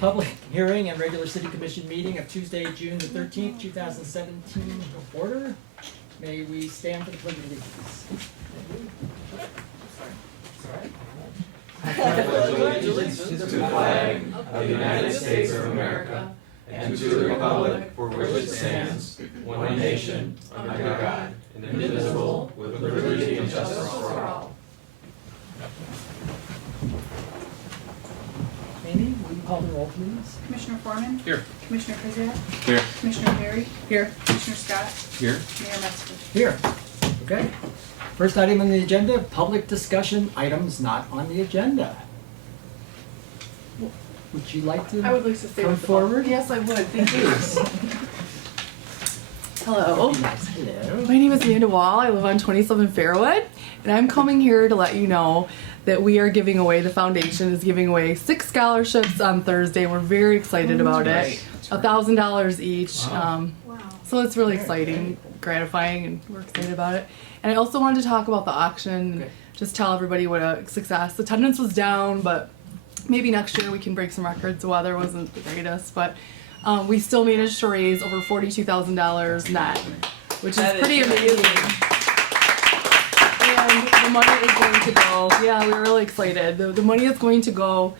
public hearing and regular city commission meeting of Tuesday, June the 13th, 2017 to order. May we stand for the pledge of allegiance. I pledge allegiance to the flag of the United States of America and to the republic for which it stands, one nation, under God, indivisible, with liberty and justice for all. Amy, will you call the roll, please? Commissioner Foreman? Here. Commissioner Krzyjak? Here. Commissioner Perry? Here. Commissioner Scott? Here. Mayor Metzger? Here. Okay. First item on the agenda, public discussion items not on the agenda. Would you like to I would like to stay come with the forward? Yes, I would. Thank you. Hello. That'd be nice. Hello. My name is Amanda Wall. I live on 27 Fairwood, and I'm coming here to let you know that we are giving away, the foundation is giving away 6 scholarships on Thursday. We're very excited about it. $1,000 each. Wow. So it's really Very exciting, gratifying, and we're excited about it. And I also wanted to talk about the auction and Okay. just tell everybody what a success. Attendance was down, but maybe next year we can break some records. The weather wasn't the greatest, but we still managed to raise over $42,000 net, which is pretty amazing. And the money is going to go, yeah, we were really excited. The money is going to go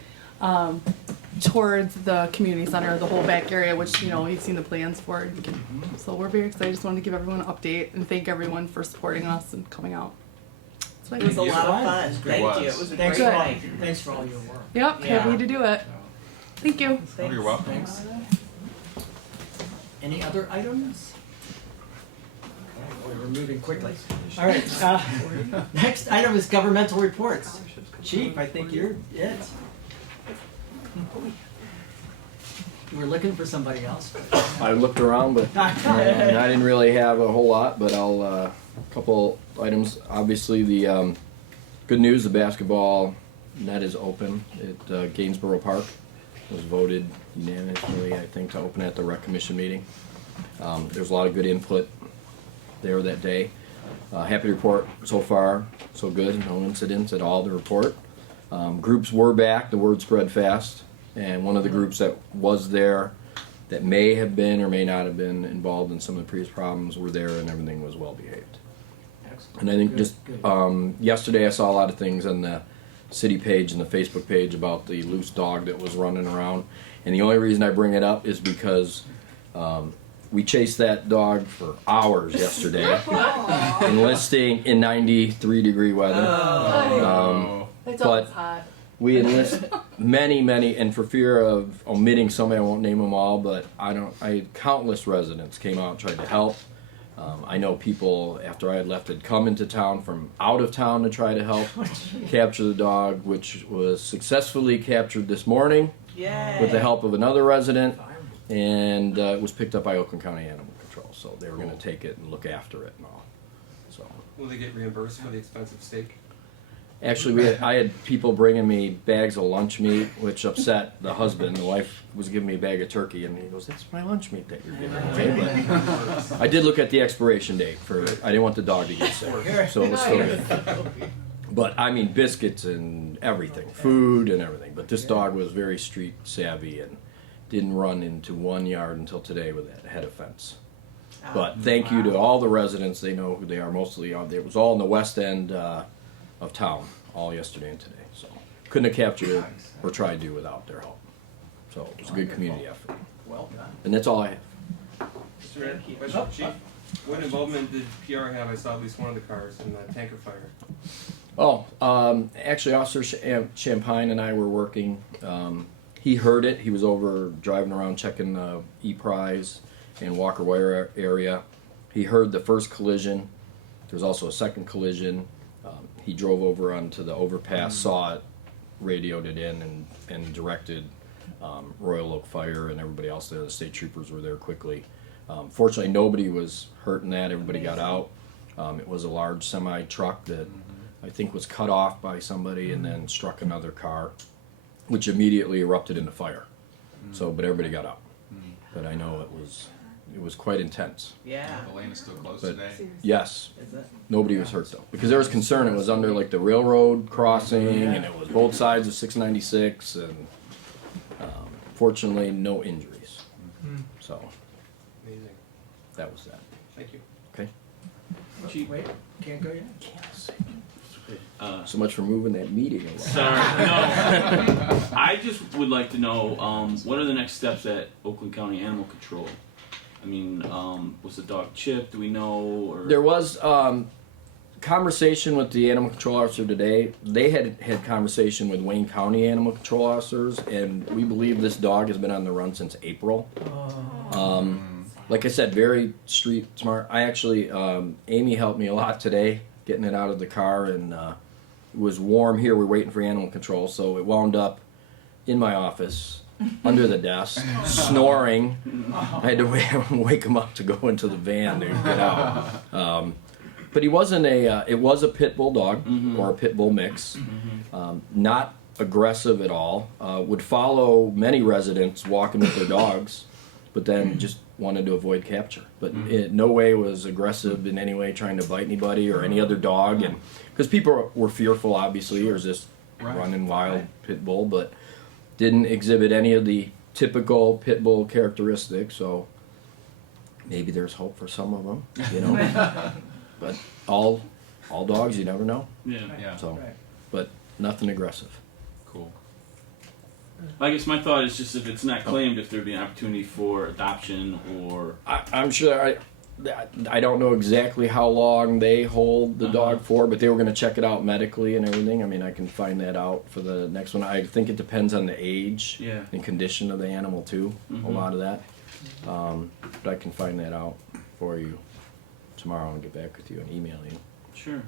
towards the community center, the whole back area, which, you know, you've seen the plans for it. So we're very excited. Just wanted to give everyone an update and thank everyone for supporting us and coming out. That's what I It was a did. lot of fun. It Thank was. you. It was a Thanks great for all, night. thanks for all your work. Yep, Yeah. happy to do it. Thank you. Thanks. You're welcome. Thanks. Any other items? Okay, we're moving quickly. All right. Next item is governmental reports. Chief, I think you're it. You were looking for somebody else. I looked around, but I didn't really have a whole lot. But I'll a couple items. Obviously, the good news: the basketball net is open at Gainsborough Park. It was voted unanimously, I think, to open at the rec commission meeting. There's a lot of good input there that day. Happy to report so far, so good. No incidents at all to report. Groups were back. The word spread fast. And one of the groups that was there that may have been or may not have been involved in some of the previous problems were there, and everything was well behaved. Excellent. And I think Good, just good. yesterday I saw a lot of things on the city page and the Facebook page about the loose dog that was running around. And the only reason I bring it up is because we chased that dog for hours yesterday, enlisting in 93-degree weather. It's but- always hot. We enlist many, and for fear of omitting somebody, I won't name them all, but I had countless residents came out and tried to help. I know people, after I had left, had come into town from out of town to try to help capture the dog, which was successfully captured this morning Yay. with the help of another resident, and it was picked up by Oakland County Animal Control, so they were going to take it and look after it and all. So. Will they get reimbursed for the expensive steak? Actually, I had people bringing me bags of lunch meat, which upset the husband. The wife was giving me a bag of turkey, and he goes, "That's my lunch meat that you're giving away." But I did look at the expiration date for. I didn't want the dog to get sick, so it was still good. But I mean, biscuits and everything, food and everything. But this dog was very street savvy and didn't run into one yard until today with that head of fence. But thank you to all the residents. They know who they are. Mostly, it was all in the west end. Of town all yesterday and today, so couldn't have captured it or tried to without their help. So it was a good community effort, Well done. and that's all I have. Mr. Mayor, question, Chief. What involvement did PR have? I saw at least one of the cars in the tanker fire. Actually, Officer Champagne and I were working. He heard it. He was over driving around checking the E-Prize and Walker Wire area. He heard the first collision. There was also a second collision. He drove over onto the overpass, saw it, radioed it in, and directed Royal Oak Fire and everybody else there. The state troopers were there quickly. Fortunately, nobody was hurt in that. Everybody got out. It was a large semi-truck that I think was cut off by somebody and then struck another car, which immediately erupted into fire. So, but everybody got out. But I know it was quite intense. Yeah. The lane is still closed But today. yes, Is that? nobody was hurt though, because there was concern. It was under like the railroad crossing, and it was both sides of 696, and fortunately, no injuries. So Amazing. that was that. Thank you. Okay. Chief, wait, can't go yet? So much for moving that meeting along. Sorry, no. I just would like to know, what are the next steps at Oakland County Animal Control? I mean, was the dog chipped? Do we know? Or There was conversation with the animal control officer today. They had conversation with Wayne County animal control officers, and we believe this dog has been on the run since April. Like I said, very street smart. I actually, Amy helped me a lot today getting it out of the car, and it was warm here. We're waiting for animal control, so it wound up in my office under the desk, snoring. I had to wake him up to go into the van to get out. But he wasn't it was a pit bull dog or a pit bull mix. Not aggressive at all. Would follow many residents walking with their dogs, but then just wanted to avoid capture. But in no way was aggressive in any way, trying to bite anybody or any other dog. And because people were fearful, obviously, or just running wild pit bull, but didn't exhibit any of the typical pit bull characteristics. So maybe there's hope for some of them, you know. But all dogs, you never know. yeah. Yeah. So, Right. but nothing aggressive. Cool. I guess my thought is just if it's not claimed, if there'd be an opportunity for adoption or I'm sure I don't know exactly how long they hold the dog for, but they were going to check it out medically and everything. I mean, I can find that out for the next one. I think it depends on the age yeah. and condition of the animal too. A lot of that, but I can find that out for you tomorrow and get back with you and email you. Sure.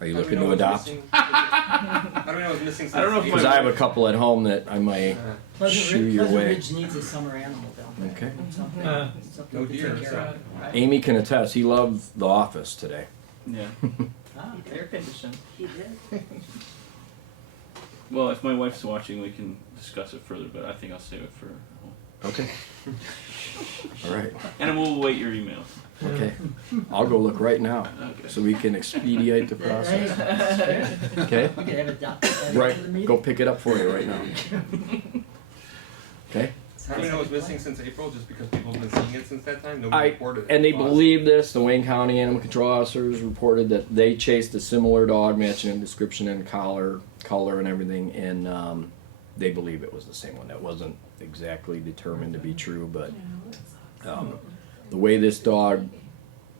Are you How do we looking know to what's adopt? missing? How do we know what's missing? I don't know if Because I have a couple at home that I might. Shoo your Pleasant way. Ridge needs a summer animal down there. Okay. Something No to deer, take care so- of. Right? Amy can attest. He loved The Office today. Yeah. Ah, air conditioned. He did. Well, if my wife's watching, we can discuss it further. But I think I'll save it for home. Okay. All right. And we'll wait your email. Okay. I'll go look right now Okay. so we can expedite the process. Okay. We could have it adopted by the end of the Right. meeting. Go pick it up for you right now. Okay. How do we know it's missing since April? Just because people have been seeing it since that time? Nobody reported. And they lost. believe this. The Wayne County Animal Control officers reported that they chased a similar dog, matching in description and color and everything, and they believe it was the same one. That wasn't exactly determined to be true, but the way this dog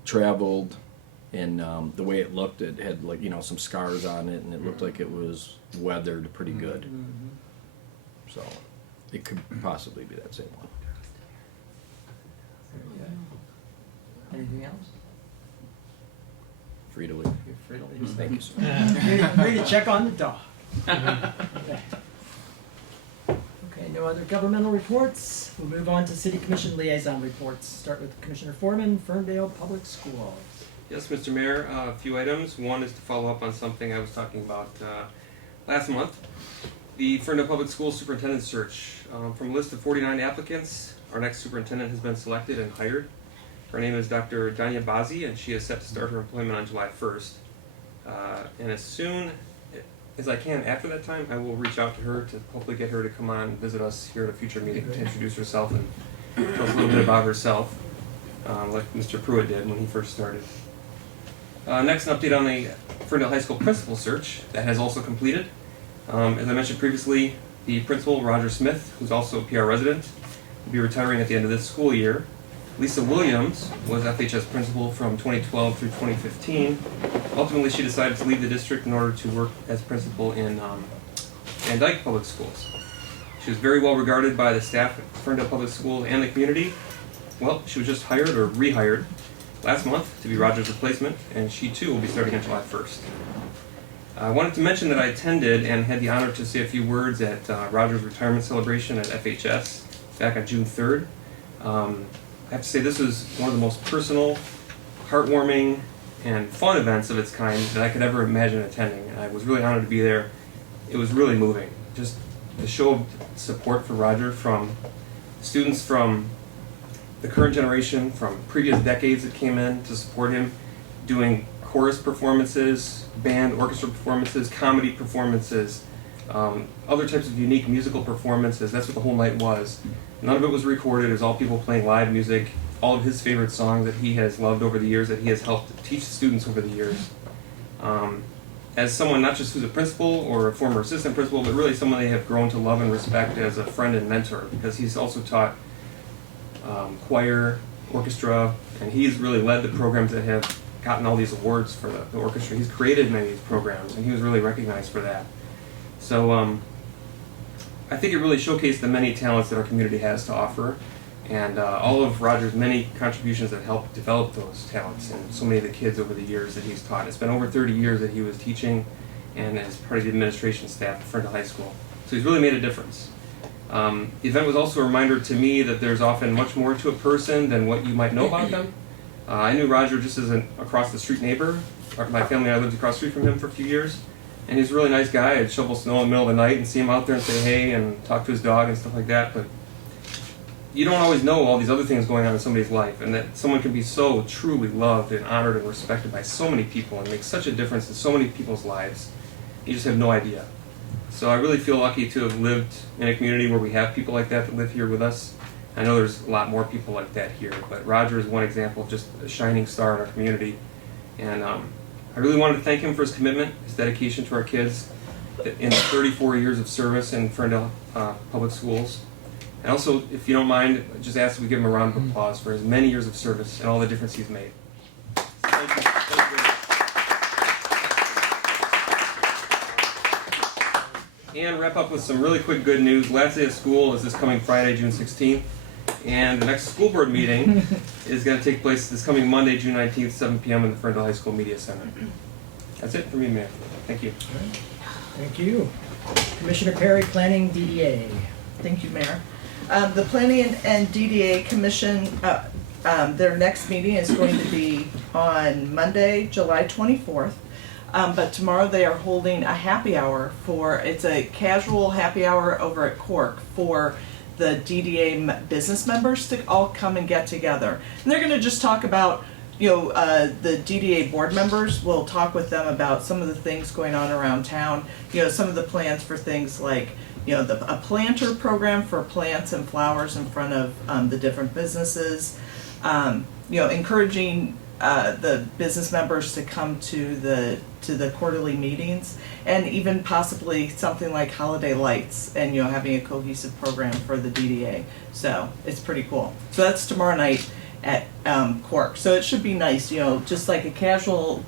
traveled and the way it looked, it had some scars on it, and it looked like it was weathered pretty good. So it could possibly be that same one. Anything else? Free to leave. You're free to leave. Thank you, sir. Free to check on the dog. Okay. Okay, no other governmental reports. We'll move on to city commission liaison reports. Start with Commissioner Foreman, Ferndale Public Schools. Yes, Mr. Mayor, a few items. One is to follow up on something I was talking about last month. The Ferndale Public Schools superintendent search. From a list of 49 applicants, our next superintendent has been selected and hired. Her name is Dr. Danya Bazi, and she is set to start her employment on July 1st. And as soon as I can after that time, I will reach out to her to hopefully get her to come on and visit us here at a future meeting to introduce herself and tell us a little bit about herself, like Mr. Pruitt did when he first started. Next, an update on the Ferndale High School principal search that has also completed. As I mentioned previously, the principal, Roger Smith, who's also a PR resident, will be retiring at the end of this school year. Lisa Williams was FHS principal from 2012 through 2015. Ultimately, she decided to leave the district in order to work as principal in Van Dyke Public Schools. She was very well regarded by the staff at Ferndale Public Schools and the community. Well, she was just hired or rehired last month to be Roger's replacement, and she too will be starting on July 1st. I wanted to mention that I attended and had the honor to say a few words at Roger's retirement celebration at FHS back on June 3rd. I have to say this was one of the most personal, heartwarming, and fun events of its kind that I could ever imagine attending, and I was really honored to be there. It was really moving. Just the show of support for Roger from students from the current generation, from previous decades that came in to support him, doing chorus performances, band, orchestra performances, comedy performances, other types of unique musical performances. That's what the whole night was. None of it was recorded. It was all people playing live music, all of his favorite songs that he has loved over the years, that he has helped teach students over the years. As someone not just who's a principal or a former assistant principal, but really someone they have grown to love and respect as a friend and mentor, because he's also taught choir, orchestra, and he's really led the programs that have gotten all these awards for the orchestra. He's created many of these programs, and he was really recognized for that. So I think it really showcased the many talents that our community has to offer, and all of Roger's many contributions that helped develop those talents and so many of the kids over the years that he's taught. It's been over 30 years that he was teaching and as part of the administration staff at Ferndale High School. So he's really made a difference. The event was also a reminder to me that there's often much more to a person than what you might know about them. I knew Roger just as an across the street neighbor. My family and I lived across the street from him for a few years. And he's a really nice guy. I'd shovel snow in the middle of the night and see him out there and say hey and talk to his dog and stuff like that. But you don't always know all these other things going on in somebody's life, and that someone can be so truly loved and honored and respected by so many people and make such a difference in so many people's lives. You just have no idea. So I really feel lucky to have lived in a community where we have people like that live here with us. I know there's a lot more people like that here, but Roger is one example of just a shining star in our community. And I really wanted to thank him for his commitment, his dedication to our kids in 34 years of service in Ferndale Public Schools. And also, if you don't mind, just ask that we give him a round of applause for his many years of service and all the difference he's made. Thank you. Thank you. And wrap up with some really quick good news. Last day of school is this coming Friday, June 16th. And the next school board meeting is going to take place this coming Monday, June 19th, 7 p.m. in the Ferndale High School Media Center. That's it for me, Mayor. Thank you. Thank you. Commissioner Perry, Planning DDA. Thank you, Mayor. The Planning and DDA Commission, their next meeting is going to be on Monday, July 24th. But tomorrow they are holding a happy hour it's a casual happy hour over at Cork for the DDA business members to all come and get together. And they're gonna just talk about, the DDA board members will talk with them about some of the things going on around town, some of the plans for things like, a planter program for plants and flowers in front of the different businesses, encouraging the business members to come to the quarterly meetings, and even possibly something like holiday lights and having a cohesive program for the DDA. So it's pretty cool. So that's tomorrow night at Cork. So it should be nice, just like a casual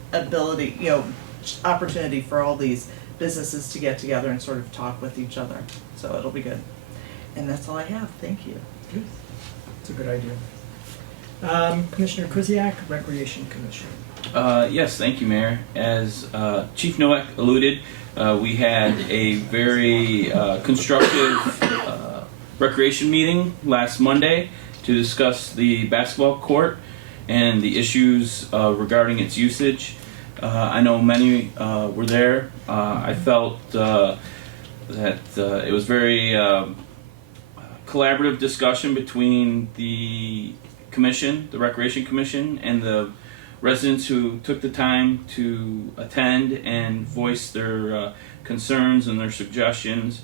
opportunity for all these businesses to get together and sort of talk with each other. So it'll be good. And that's all I have. Thank you. Good. That's a good idea. Commissioner Kuziak, Recreation Commission. Yes, thank you, Mayor. As Chief Nowak alluded, we had a very constructive recreation meeting last Monday to discuss the basketball court and the issues regarding its usage. I know many were there. I felt that it was very collaborative discussion between the commission, the Recreation Commission, and the residents who took the time to attend and voice their concerns and their suggestions.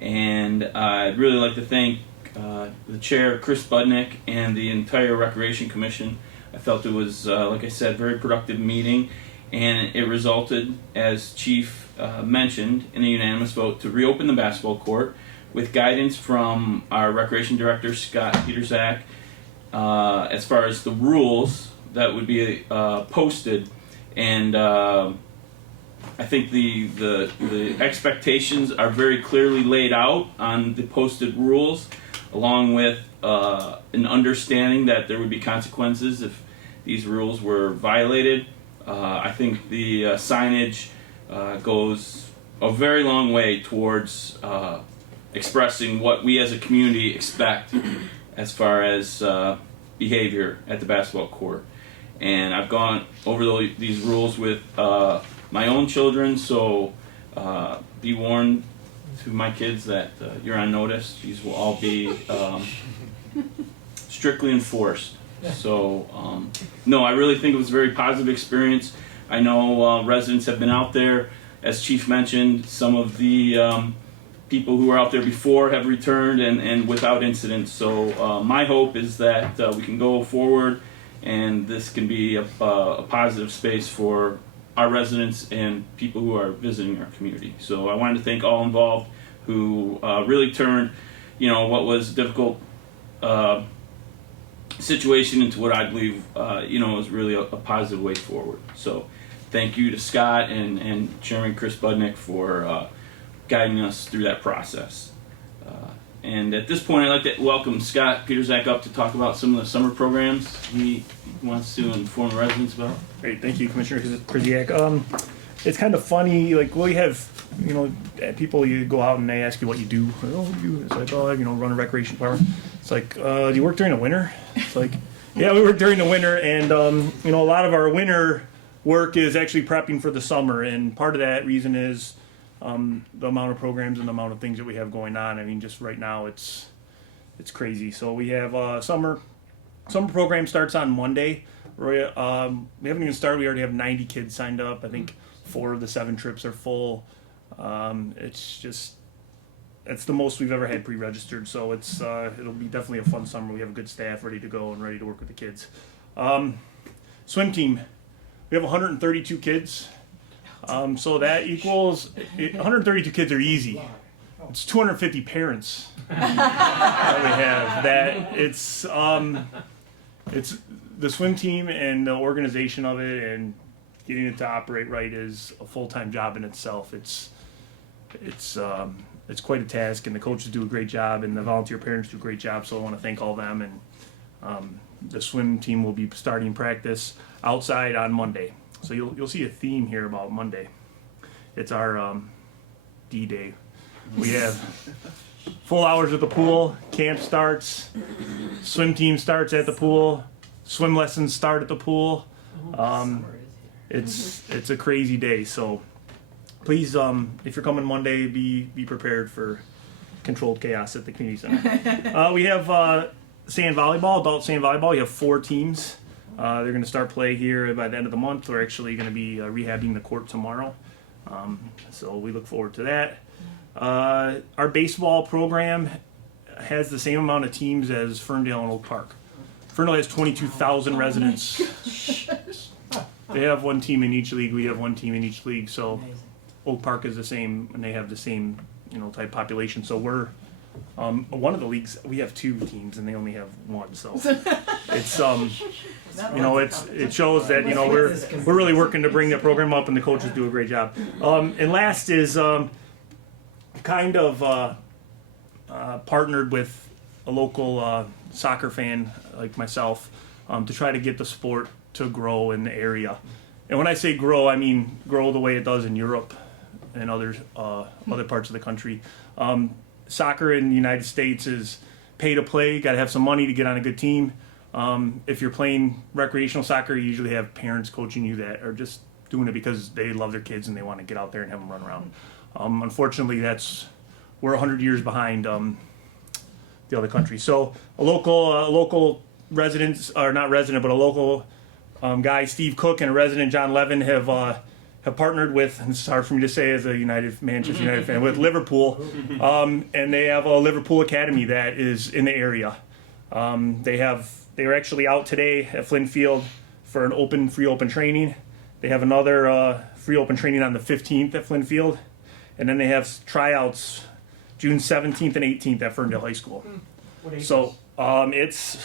And I'd really like to thank the chair, Chris Budnick, and the entire Recreation Commission. I felt it was, like I said, a very productive meeting, and it resulted, as Chief mentioned, in a unanimous vote to reopen the basketball court with guidance from our Recreation Director, Scott Peterzak, as far as the rules that would be posted. And I think the expectations are very clearly laid out on the posted rules, along with an understanding that there would be consequences if these rules were violated. I think the signage goes a very long way towards expressing what we as a community expect as far as behavior at the basketball court. And I've gone over these rules with my own children, so be warned to my kids that you're on notice. These will all be strictly enforced. So, no, I really think it was a very positive experience. I know residents have been out there as Chief mentioned, some of the people who were out there before have returned and without incident. So my hope is that we can go forward and this can be a positive space for our residents and people who are visiting our community. So I wanted to thank all involved who really turned, what was a difficult situation into what I believe, is really a positive way forward. So thank you to Scott and Chairman Chris Budnick for guiding us through that process. And at this point, I'd like to welcome Scott Peterzak up to talk about some of the summer programs he wants to inform the residents about. Great, thank you, Commissioner Krzyjak. It's kind of funny, like, we have, people, you go out and they ask you what you do. Oh, what do you do? It's like, run a recreation department. It's like, do you work during the winter? It's like, yeah, we work during the winter, and, a lot of our winter work is actually prepping for the summer, and part of that reason is the amount of programs and the amount of things that we have going on. I mean, just right now, it's crazy. So we have summer program starts on Monday. We haven't even started. We already have 90 kids signed up. I think 4 of the 7 trips are full. It's the most we've ever had pre-registered. So it'll be definitely a fun summer. We have a good staff ready to go and ready to work with the kids. Swim team. We have 132 kids. So that equals 132 kids are easy. It's 250 parents that we have. That it's the swim team and the organization of it and getting it to operate right is a full-time job in itself. It's quite a task, and the coaches do a great job, and the volunteer parents do a great job. So I want to thank all of them. And the swim team will be starting practice outside on Monday. So you'll see a theme here about Monday. It's our D-Day. We have full hours at the pool. Camp starts. Swim team starts at the pool. Swim lessons start at the pool. It's a crazy day. So please, if you're coming Monday, be prepared for controlled chaos at the community center. We have sand volleyball, adult sand volleyball. You have 4 teams. They're going to start play here by the end of the month. We're actually going to be rehabbing the court tomorrow. So we look forward to that. Our baseball program has the same amount of teams as Ferndale and Oak Park. Ferndale has 22,000 residents. They have 1 team in each league. We have 1 team in each league. So Oak Park is the same, and they have the same, type population. So we're one of the leagues. We have 2 teams, and they only have 1. So it's it shows that we're really working to bring that program up, and the coaches do a great job. And last is partnered with a local soccer fan like myself to try to get the sport to grow in the area. And when I say grow, I mean grow the way it does in Europe and other parts of the country. Soccer in the United States is pay to play. You got to have some money to get on a good team. If you're playing recreational soccer, you usually have parents coaching you that are just doing it because they love their kids and they want to get out there and have them run around. Unfortunately, we're 100 years behind the other countries. So a local residents, or not resident, but a local guy, Steve Cook, and a resident, John Levin, have partnered with, and it's hard for me to say as a Manchester United fan, with Liverpool, and they have a Liverpool Academy that is in the area. They were actually out today at Flynn Field for an free open training. They have another free open training on the 15th at Flynn Field, and then they have tryouts June 17th and 18th at Ferndale High School. So it's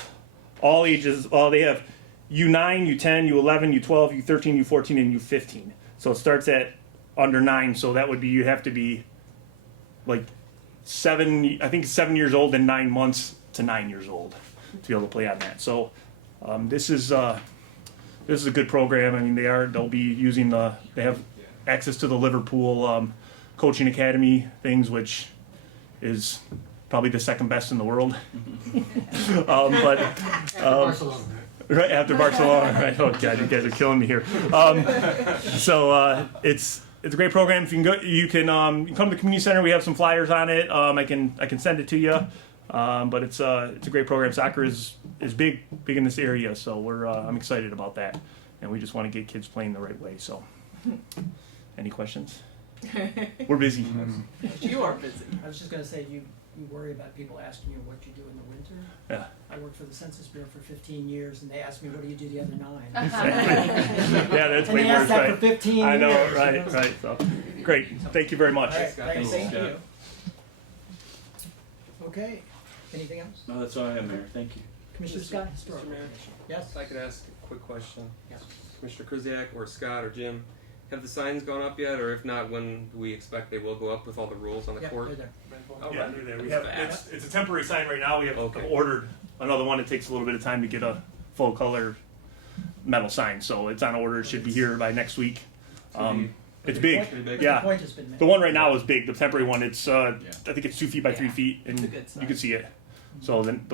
all ages. They have U9, U10, U11, U12, U13, U14, and U15. So it starts at under 9. So that would be, you have to be like 7 years old and 9 months to 9 years old to be able to play on that. So this is a good program. I mean, they'll be using they have access to the Liverpool coaching academy things, which is probably the second best in the world. Barcelona. Right after Barcelona, right? Oh God, you guys are killing me here. It's a great program. If you can come to the community center. We have some flyers on it. I can send it to you. But it's a great program. Soccer is big in this area, so I'm excited about that, and we just want to get kids playing the right way. So, any questions? We're busy. You are busy. I was just gonna say, you worry about people asking you what you do in the winter. Yeah. I worked for the Census Bureau for 15 years, and they asked me, what do you do the other 9? Yeah, that's And way they asked worse, that right? for 15 years. I know, you right, right. So, great. Thank you very much. All right, Scott. thanks. Thanks, Thank Scott. you. Okay, anything else? No, that's all I have, Mayor. Thank you. Commissioner Mr. Scott, Historical Mayor. Commission. Yes? If I could ask a quick question. Yes. Commissioner Krzyjak or Scott or Jim, have the signs gone up yet? Or if not, when do we expect they will go up with all the rules on the Yep, court? they're there. Oh, Yeah, right. they're there. We have, it's a temporary sign right now. We have Okay. ordered another one. It takes a little bit of time to get a full color metal sign, so it's on order. It should be here by next week. It's big. Pretty big. The Yeah. point has been made. The one right now is big. The temporary one, it's I think it's 2 feet by 3 Yeah. feet, and It's a good sign. you can see it. So then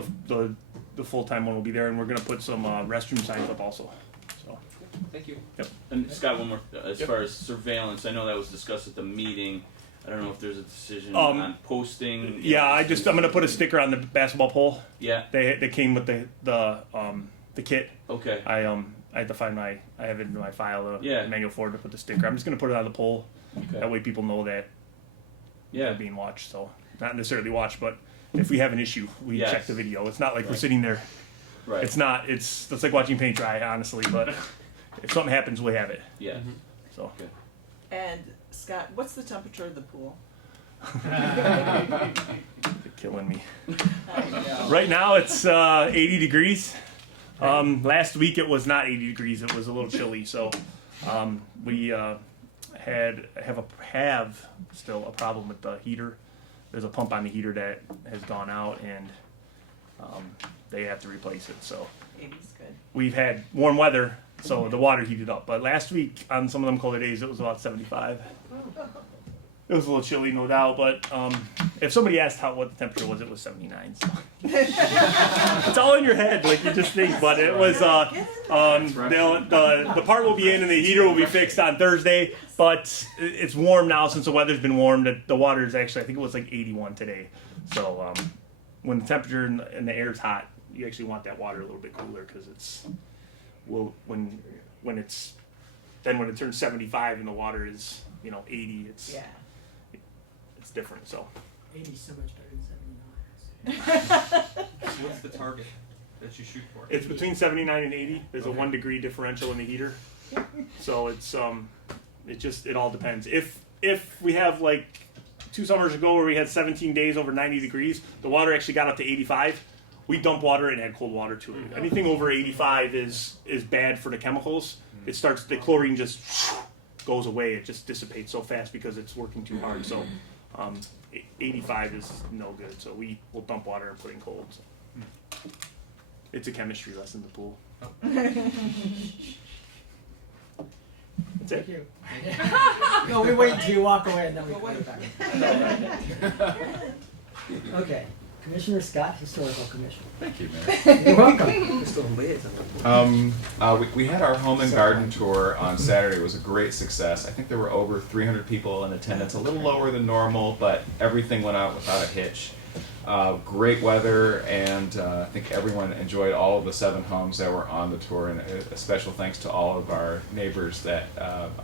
the full time one will be there, and we're gonna put some restroom signs up also. So Thank you. And Scott, one more, as far as surveillance, I know that was discussed at the meeting. I don't know if there's a decision on posting. yeah, I'm gonna put a sticker on the basketball pole. Yeah, They came with the kit. okay. I had to find I have it in my file, the Yeah. manual for it to put the sticker. I'm just gonna put it on the pole. That Okay. way people know that Yeah, they're being watched. So not necessarily watched, but if we have an issue, we Yes. check the video. It's not like we're Right. sitting there. right. It's not. It's like watching paint dry, honestly. But if something happens, we have it. Yeah. So And Scott, what's the temperature of the pool? they're killing me. Right now it's 80 degrees. Last week it was not 80 degrees. It was a little chilly. So we have still a problem with the heater. There's a pump on the heater that has gone out, and they have to replace it. So 80's good. we've had warm weather, so the water heated up. But last week, on some of them colder days, it was about 75. It was a little chilly, no doubt. But if somebody asked what the temperature was, it was 79. So. It's all in your head, like you just think. But it was the part will be in, and the heater will be fixed on Thursday. But it's warm now since the weather's been warm. The water is actually, I think it was like 81 today. So when the temperature and the air is hot, you actually want that water a little bit cooler because when it turns 75 and the water is 80, it's different. So 80 is so much better than 79. What's the target that you shoot for? it's between 79 and 80. There's a 1 degree differential in the heater, so it's it all depends. If we have like 2 summers ago where we had 17 days over 90 degrees, the water actually got up to 85. We dump water and add cold water to it. Anything over 85 is bad for the chemicals. It starts, the chlorine just goes away. It just dissipates so fast because it's working too hard. So 85 is no good. So we will dump water and put in cold. So. It's a chemistry lesson, the pool. That's Thank it. you. No, we wait until you walk away and then we put it back. Okay, Commissioner Scott, Historical Commission. Thank you, Mayor. You're welcome. Still a liaison. We had our home and garden tour on Saturday. It was a great success. I think there were over 300 people in attendance, a little lower than normal, but everything went out without a hitch. Great weather, and I think everyone enjoyed all of the 7 homes that were on the tour, and a special thanks to all of our neighbors that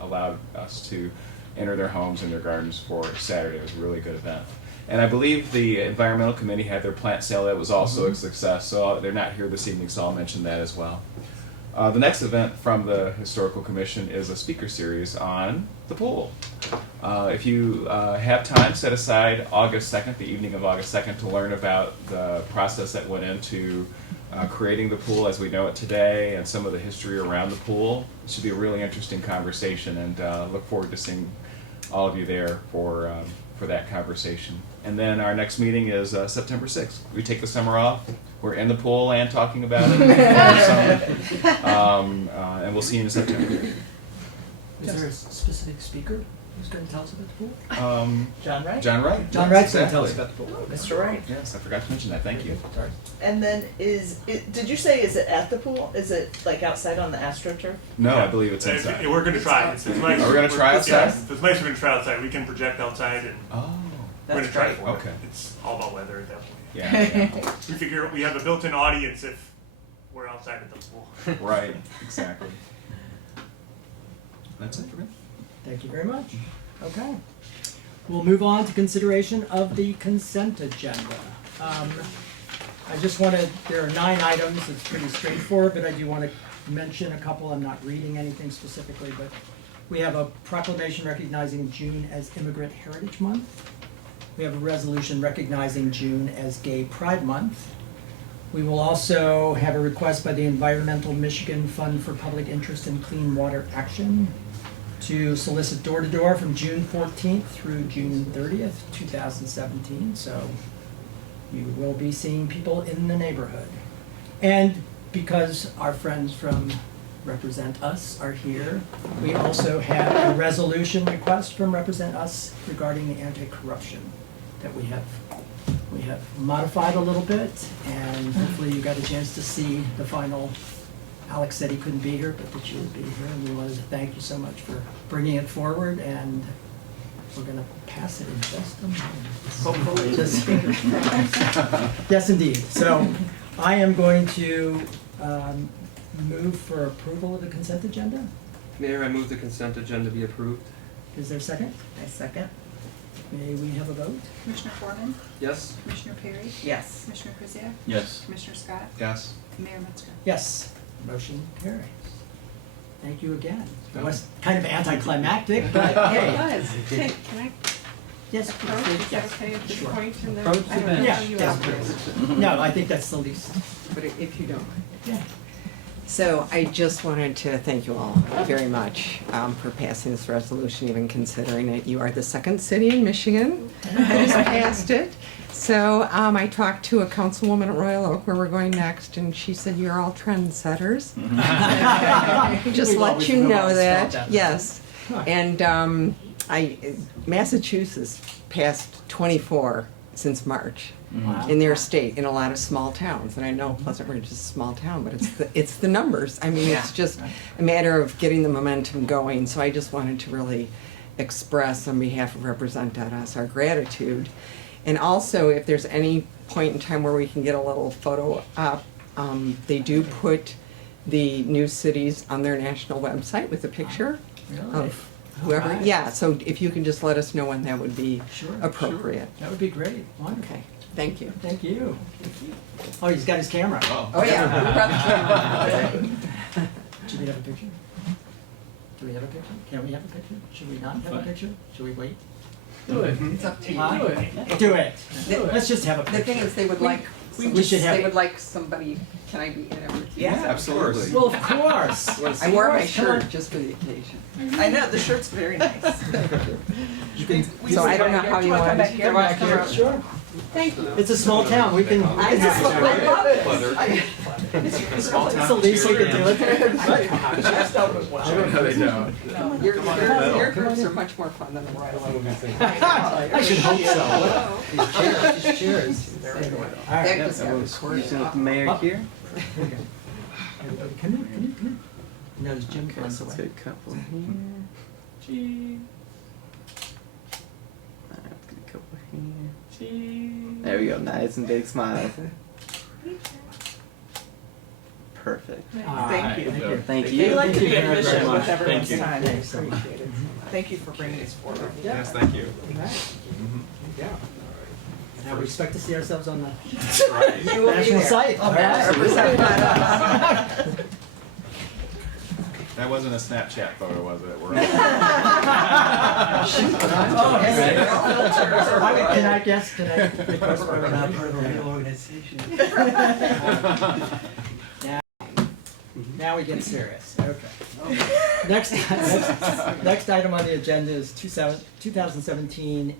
allowed us to enter their homes and their gardens for Saturday. It was a really good event. And I believe the environmental committee had their plant sale that was also a success, so they're not here this evening, so I'll mention that as well. The next event from the Historical Commission is a speaker series on the pool. If you have time, set aside August 2nd, the evening of August 2nd, to learn about the process that went into creating the pool as we know it today and some of the history around the pool. It should be a really interesting conversation, and look forward to seeing all of you there for that conversation. And then our next meeting is September 6th. We take the summer off. We're in the pool and talking about it all summer. And we'll see you in September. Is there a specific speaker who's going to tell us about the pool? John Wright? John Wright. John Yes, Wright's going to tell us exactly. about the pool. Mr. Wright. Yes, I forgot to mention that. Thank you. Sorry. And then did you say, is it at the pool? Is it like outside on the AstroTurf? No, I believe it's inside. We're going to try. It's nice. Are we gonna try outside? Yes, if it's nice, we're going to try outside. We can project outside, and Oh. we're going to try That's for it. Okay. It's all about weather at that point. Yeah. We figure we have a built-in audience if we're outside at the pool. Right. Exactly. That's it. Thank you very much. Okay. We'll move on to consideration of the consent agenda. I just wanted, there are 9 items, it's pretty straightforward, but I do want to mention a couple. I'm not reading anything specifically, but we have a proclamation recognizing June as Immigrant Heritage Month. We have a resolution recognizing June as Gay Pride Month. We will also have a request by the Environmental Michigan Fund for Public Interest in Clean Water Action to solicit door-to-door from June 14th through June 30th, 2017. So you will be seeing people in the neighborhood. And because our friends from Represent Us are here, we also have a resolution request from Represent Us regarding the anti-corruption that we have modified a little bit, and hopefully you got a chance to see the final. Alex said he couldn't be here, but that you would be here, and we wanted to thank you so much for bringing it forward, and we're gonna pass it in just a moment. Hopefully. Yes, indeed. So I am going to move for approval of the consent agenda. Mayor, I move the consent agenda be approved. Is there a second? I second. May we have a vote? Commissioner Foreman, Yes? Commissioner Perry, Yes. Commissioner Krzyjak, Yes. Commissioner Scott, Yes. Mayor Metzger. Yes. Motion carries. Thank you again. It was kind of anticlimactic, but hey. Can I Yes, approach? Is that okay at this Sure. point? And then Approach the I don't bench. know Yeah, you yes, out there. please. No, I think that's the least. But if you don't. Yeah. So I just wanted to thank you all very much for passing this resolution, even considering it. You are the second city in Michigan that has passed it. So I talked to a councilwoman at Royal Oak where we're going next, and she said, you're all trendsetters. Just We've let always you know felt that, yes. And Massachusetts passed 24 since March. Wow. In their state, in a lot of small towns, and I know Pleasant Ridge is a small town, but it's the numbers. I mean, it's just a matter of getting the momentum going. So I just wanted to really express on behalf of Represent Us our gratitude, and also if there's any point in time where we can get a little photo up, they do put the new cities on their national website with a picture of whoever. Alright. Yeah, so if you can just let us know when that would be Sure. appropriate. That would be great. Wonderful. Okay, thank you. Thank you. Oh, he's got his camera. Oh, yeah. Should we have a picture? Do we have a picture? Can we have a picture? Should we not have a Fine. picture? Should we wait? Do it. It's up to you. Huh? Do it. Let's just have a The picture. thing is, they would like, We should have. they would like somebody, can I be in it with you? Yeah. Absolutely. Well, of course. I wore my Come shirt on. just for the occasion. I know, the shirt's very nice. You can. So I don't know how you want. Come back here. Sure. Thank you. It's a small town. We can. I love it. It's the least we can do it. No, they don't. Your groups are much more fun than the Royal Oak. I should hope so. These chairs. All That right. just got recorded. the mayor here? Everybody, come in. Now there's Jim runs away. a couple here. Gee. A couple here. Gee. There we go. Nice and big smiles. Perfect. Thank you. Thank We you. like to be Thank you very efficient much. with everyone's Thank you. time. Thanks so much. Appreciate it. Thank you for bringing this forward. Yes, thank you. All right. Yeah. Now we expect to see ourselves on the You will be national there. site. All Represent right. That wasn't a Snapchat photo, was it? We're Can I guess? Can I request for a not part of a real organization? Now we get serious. Okay. Next item on the agenda is 2017-2018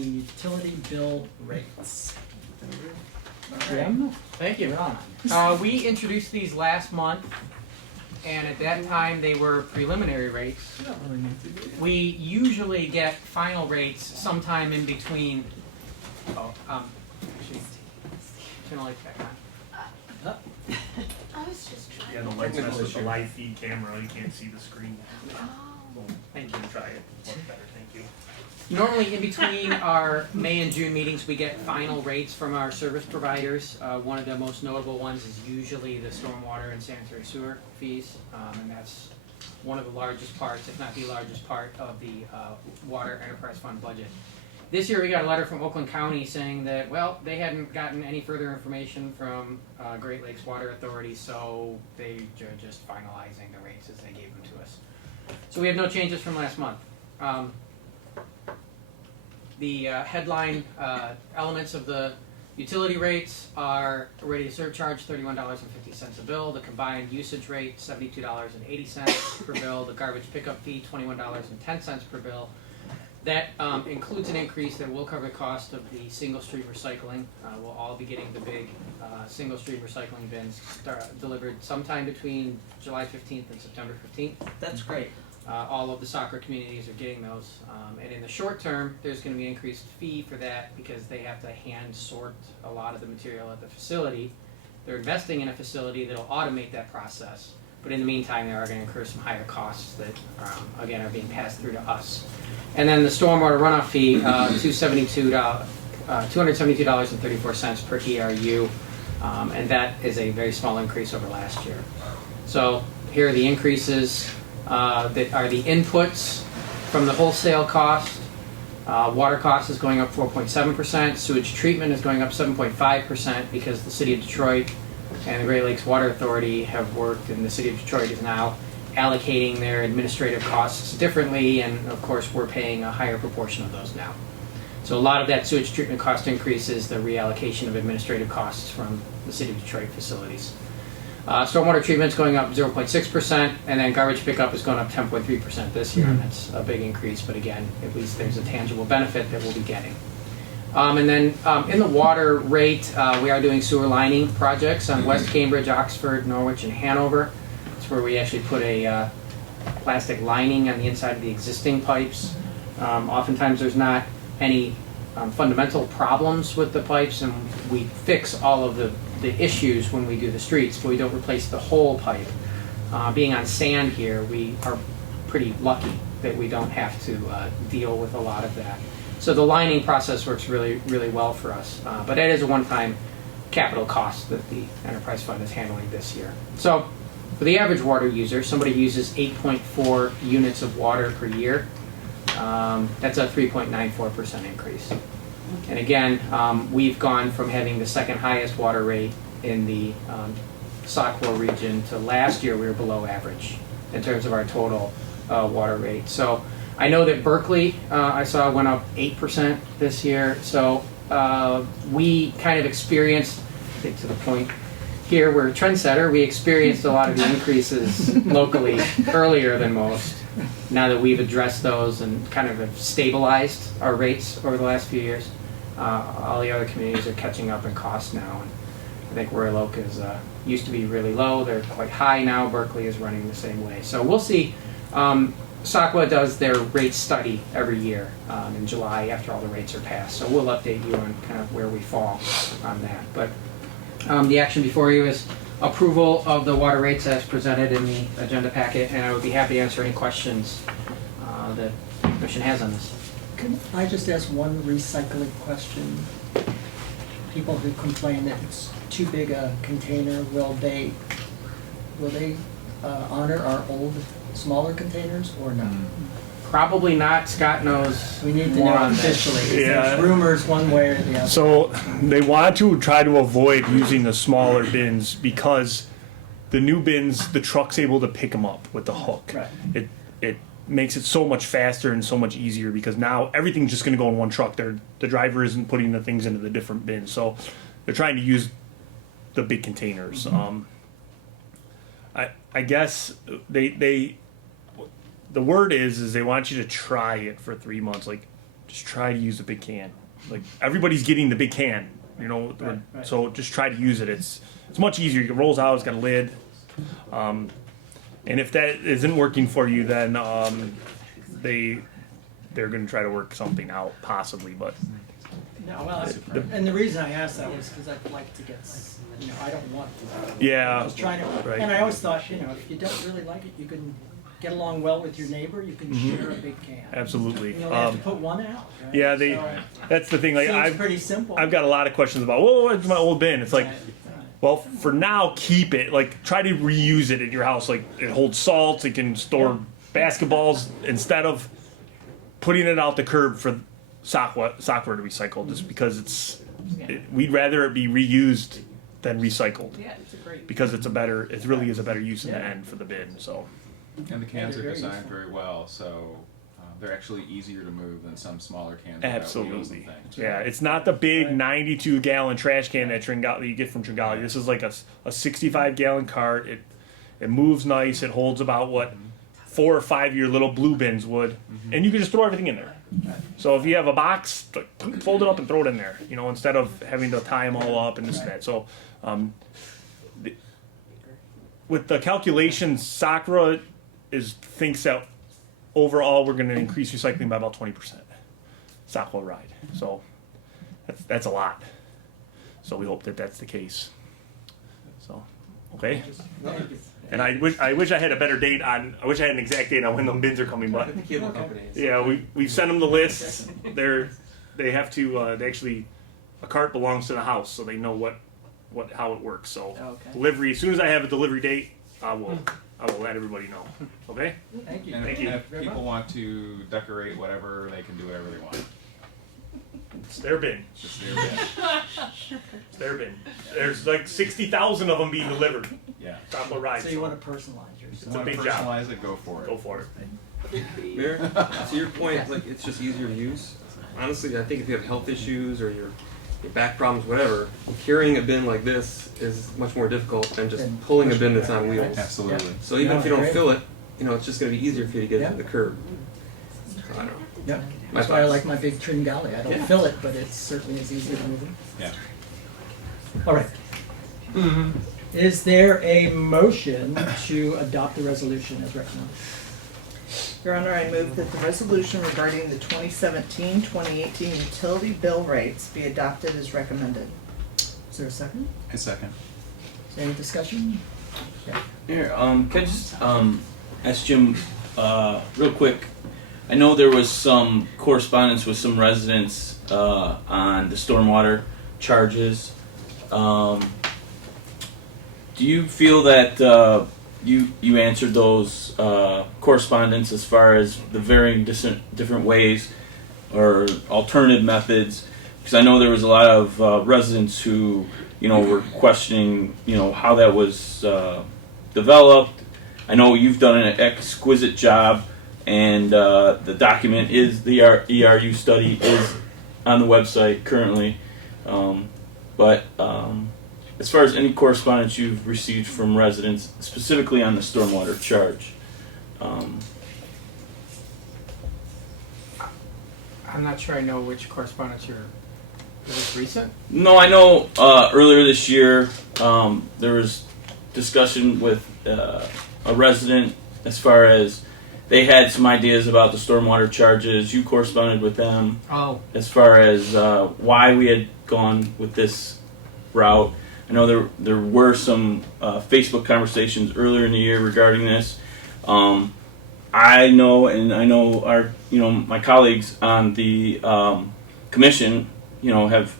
utility bill rates. Jim? Thank you. You're on. We introduced these last month, and at that time they were preliminary rates. We usually get final rates sometime in between. Actually, turn the lights back on. Yeah, the lights mess with the live feed camera, you can't see the screen. Thank You can try it, work better, thank you. Normally, in between our May and June meetings, we get final rates from our service providers. One of the most notable ones is usually the stormwater and sanitary sewer fees, and that's one of the largest parts, if not the largest part, of the Water Enterprise Fund budget. This year we got a letter from Oakland County saying that, well, they hadn't gotten any further information from Great Lakes Water Authority, so they are just finalizing the rates as they gave them to us. So we have no changes from last month. The headline elements of the utility rates are radio surcharge, $31.50 a bill. The combined usage rate, $72.80 per bill. The garbage pickup fee, $21.10 per bill. That includes an increase that will cover the cost of the single stream recycling. We'll all be getting the big single stream recycling bins delivered sometime between July 15th and September 15th. That's great. All of the soccer communities are getting those. And in the short term, there's going to be an increased fee for that because they have to hand sort a lot of the material at the facility. They're investing in a facility that will automate that process. But in the meantime, they are going to incur some higher costs that, again, are being passed through to us. And then the stormwater runoff fee, $272.34 per ERU. And that is a very small increase over last year. So here are the increases. That are the inputs from the wholesale cost. Water cost is going up 4.7%. Sewage treatment is going up 7.5% because the City of Detroit and the Great Lakes Water Authority have worked, and the City of Detroit is now allocating their administrative costs differently, and of course we're paying a higher proportion of those now. So a lot of that sewage treatment cost increase is the reallocation of administrative costs from the City of Detroit facilities. Stormwater treatment is going up 0.6%, and then garbage pickup is going up 10.3% this year, and that's a big increase, but again, at least there's a tangible benefit that we'll be getting. And then in the water rate, we are doing sewer lining projects on West Cambridge, Oxford, Norwich, and Hanover. That's where we actually put a plastic lining on the inside of the existing pipes. Oftentimes there's not any fundamental problems with the pipes, and we fix all of the issues when we do the streets, but we don't replace the whole pipe. Being on sand here, we are pretty lucky that we don't have to deal with a lot of that. So the lining process works really, really well for us. But it is a one-time capital cost that the Enterprise Fund is handling this year. So for the average water user, somebody uses 8.4 units of water per year. That's a 3.94% increase. And again, we've gone from having the second highest water rate in the Saukwa region to last year we were below average in terms of our total water rate. So I know that Berkeley, I saw, went up 8% this year. So we kind of experienced, I think to the point here, we're a trendsetter, we experienced a lot of the increases locally earlier than most. Now that we've addressed those and kind of have stabilized our rates over the last few years, all the other communities are catching up in cost now. And I think Royal Oak is used to be really low; they're quite high now. Berkeley is running the same way. So we'll see. Saukwa does their rate study every year in July after all the rates are passed. So we'll update you on kind of where we fall on that. But the action before you is approval of the water rates as presented in the agenda packet, and I would be happy to answer any questions that the Commission has on this. Can I just ask one recycling question? People who complain that it's too big a container, will they honor our old, smaller containers or not? Probably not. Scott knows. We need to more know on this. officially. Yeah. There's rumors one way or the other. So they want to try to avoid using the smaller bins because the new bins, the truck's able to pick them up with the hook. Right. It makes it so much faster and so much easier because now everything's just going to go in one truck. The driver isn't putting the things into the different bins, so they're trying to use the big containers. I guess the word is they want you to try it for 3 months. Like, just try to use the big can. Like, everybody's getting the big can, you know. Right. So just try to use it. It's much easier. It rolls out. It's got a lid. And if that isn't working for you, then they're going to try to work something out, possibly. But No, well, and the reason I asked that was because I'd like to get, I don't want to. yeah, I was trying to, right. and I always thought, if you don't really like it, you can get along well with your neighbor, you can share a big can. Absolutely. You only have to put one out, right? Yeah, So, that's the thing. Like, seems pretty simple. I've got a lot of questions about, what's my old bin? It's like, Right. Well, for now, keep it. Like, try to reuse it in your house. Like, it holds salt. It can store basketballs instead of putting it out the curb for software to recycle. Just because we'd rather it be reused than recycled. Yeah, it's a great. Because it really is a better use in the end for the bin. So. And the cans they're are very designed useful. very well, so they're actually easier to move than some smaller cans. without wheels and Absolutely. things. Yeah, it's not the big 92-gallon trash can that you get from Tringali. This is like a 65-gallon cart. It moves nice. It holds about what 4 or 5 year little blue bins would, and you can just throw everything in there. So if you have a box, fold it up and throw it in there. You know, instead of having to tie them all up and this and that. So, with the calculations, Sakura thinks that overall we're going to increase recycling by about 20%. Sakura ride. So that's a lot. So we hope that that's the case. So, okay. And I wish I had a better date on. I wish I had an exact date on when the bins are coming. But The cable companies. yeah, we've sent them the lists. They have to. They actually, a cart belongs to the house, so they know how it works. So Okay. delivery. As soon as I have a delivery date, I will let everybody know. Okay. Thank you. And, Thank you. and if people want to decorate whatever, they can do whatever they want. It's their bin. It's their bin. It's their bin. There's like 60,000 of them being delivered. Yeah. Sakura ride. So you want to personalize yours. It's a Want to big job. personalize it, go for it. Go for it. Mayor, to your point, like it's just easier to use. Honestly, I think if you have health issues or your back problems, whatever, carrying a bin like this is much more difficult than just And pulling a pushing bin it that's back, on right? wheels. Absolutely. So even No, if you don't great. fill it, it's just going to be easier for you to get it Yeah. to the curb. So, I don't know. Yep. My That's why I thoughts. like my big Tringali. I don't Yeah. fill it, but it certainly is easy to move it. Yeah. All right. Is there a motion to adopt the resolution as recommended? Your Honor, I move that the resolution regarding the 2017-2018 utility bill rates be adopted as recommended. Is there a second? A second. Is there any discussion? Yeah. Here, can I just ask Jim real quick? I know there was some correspondence with some residents on the stormwater charges. Do you feel that you answered those correspondence as far as the varying different ways or alternative methods? Because I know there was a lot of residents who were questioning how that was developed. I know you've done an exquisite job, and the document is the ERU study is on the website currently. But as far as any correspondence you've received from residents, specifically on the stormwater charge, I'm not sure I know which correspondence is this recent? no, I know earlier this year there was discussion with a resident as far as they had some ideas about the stormwater charges. You corresponded with them Oh, as far as why we had gone with this route. I know there were some Facebook conversations earlier in the year regarding this. I know, and I know our my colleagues on the commission have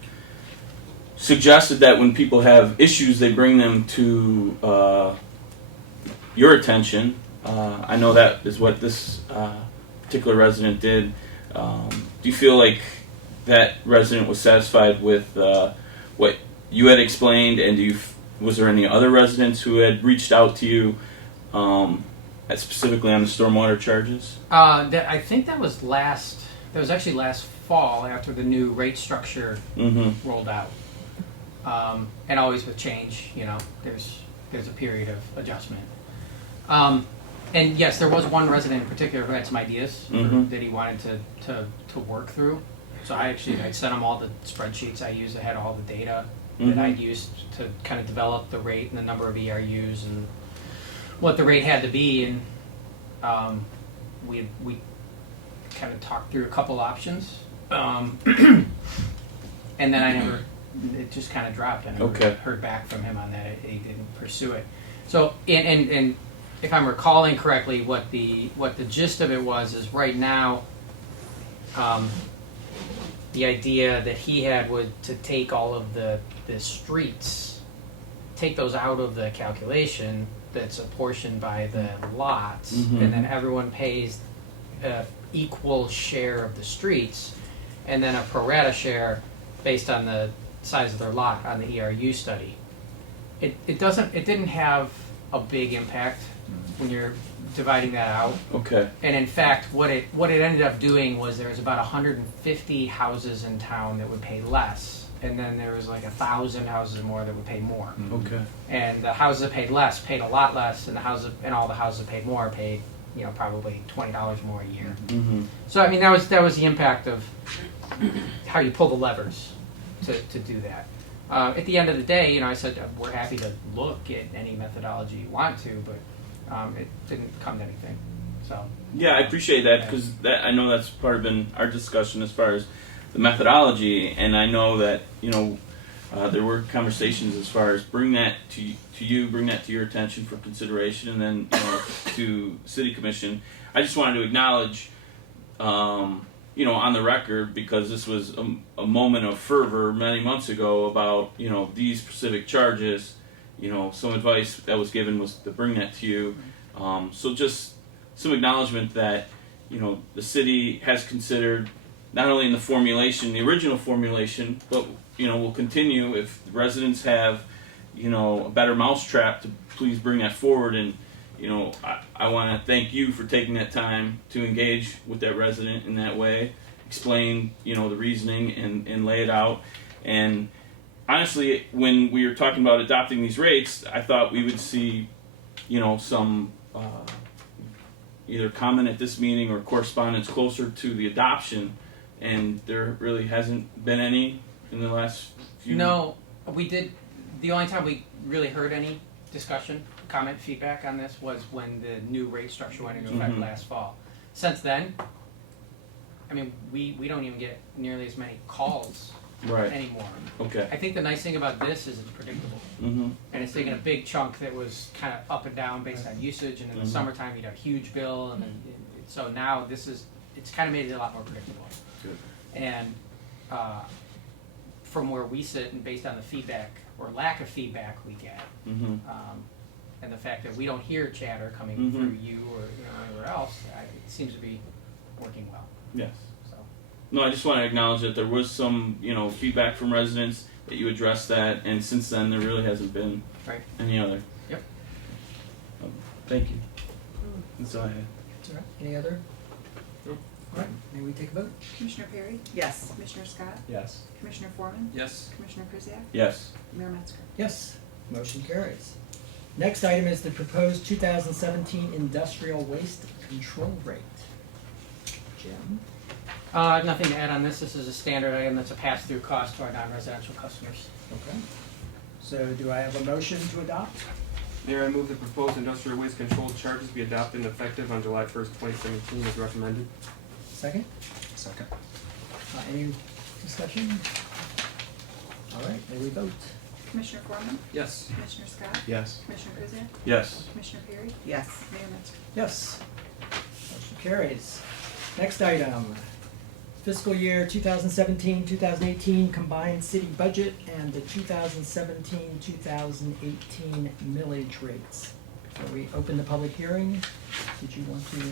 suggested that when people have issues, they bring them to your attention. I know that is what this particular resident did. Do you feel like that resident was satisfied with what you had explained, and was there any other residents who had reached out to you specifically on the stormwater charges? I think that was actually last fall after the new rate structure Mm-hmm. rolled out. And always with change, there's a period of adjustment. And yes, there was one resident in particular who had some ideas Mhm. that he wanted to work through. So I sent him all the spreadsheets I used that had all the data that I'd used to kind of develop the rate and the number of ERUs and what the rate had to be. And we kind of talked through a couple options. And then it just kind of dropped. I never Okay. heard back from him on that. He didn't pursue it. So, and if I'm recalling correctly, what the gist of it was is right now, the idea that he had was to take all of the streets take those out of the calculation that's apportioned by the lots, Mhm. and then everyone pays equal share of the streets, and then a pro rata share based on the size of their lot on the ERU study. It didn't have a big impact when you're dividing that out. Okay. And in fact, what it ended up doing was there was about 150 houses in town that would pay less, and then there was like 1,000 houses more that would pay more. Okay. And the houses that paid less paid a lot less, and all the houses that paid more paid, probably $20 more a year. Mm-hmm. So I mean, that was the impact of how you pull the levers to do that. At the end of the day, I said we're happy to look at any methodology you want to, but it didn't come to anything. So Yeah, I appreciate that because I know that's part of been our discussion as far as the methodology, and I know that there were conversations as far as bring that to your attention for consideration, and then to City Commission. I just wanted to acknowledge, on the record, because this was a moment of fervor many months ago about these specific charges. Some advice that was given was to bring that to you. So just some acknowledgement that the city has considered not only in the original formulation, but will continue if residents have a better mousetrap to please bring that forward. And I want to thank you for taking that time to engage with that resident in that way, explain the reasoning and lay it out. And honestly, when we were talking about adopting these rates, I thought we would see some either comment at this meeting or correspondence closer to the adoption, and there really hasn't been any in the last few. No, we did. The only time we really heard any discussion, comment, feedback on this was when the new rate structure went into effect Mhm. last fall. Since then, I mean, we don't even get nearly as many calls Right. anymore. Okay. I think the nice thing about this is it's predictable, Mm-hmm. and it's taking a big chunk that was kind of up and down based on usage, and in the Mhm. summertime you'd have a huge bill, and then so now it's kind of made it a lot more predictable. Good. And from where we sit, and based on the feedback or lack of feedback we get, Mm-hmm. and the fact that we don't hear chatter coming Mhm. through you or anywhere else, it seems to be working well. Yes. So No, I just want to acknowledge that there was some, feedback from residents that you addressed that, and since then there really hasn't been Right. any other. Yep. Thank you. That's all I had. That's all right. Any other? Nope. All right, may we take a vote? Commissioner Perry? Yes. Commissioner Scott? Yes. Commissioner Foreman? Yes. Commissioner Kuziak? Yes. Mayor Metzger? Yes, motion carries. Next item is the proposed 2017 industrial waste control rate. Jim? nothing to add on this. This is a standard item that's a pass-through cost to our non-residential customers. Okay. So do I have a motion to adopt? Mayor, I move the proposed industrial waste control charges be adopted and effective on July 1st, 2017 as recommended. Second? Second. Any discussion? All right, may we vote? Commissioner Foreman? Yes. Commissioner Scott? Yes. Commissioner Kuziak? Yes. Commissioner Perry? Yes. Mayor Metzger? Yes. Motion carries. Next item, fiscal year 2017-2018 combined city budget and the 2017-2018 millage rates. Before we open the public hearing, did you want to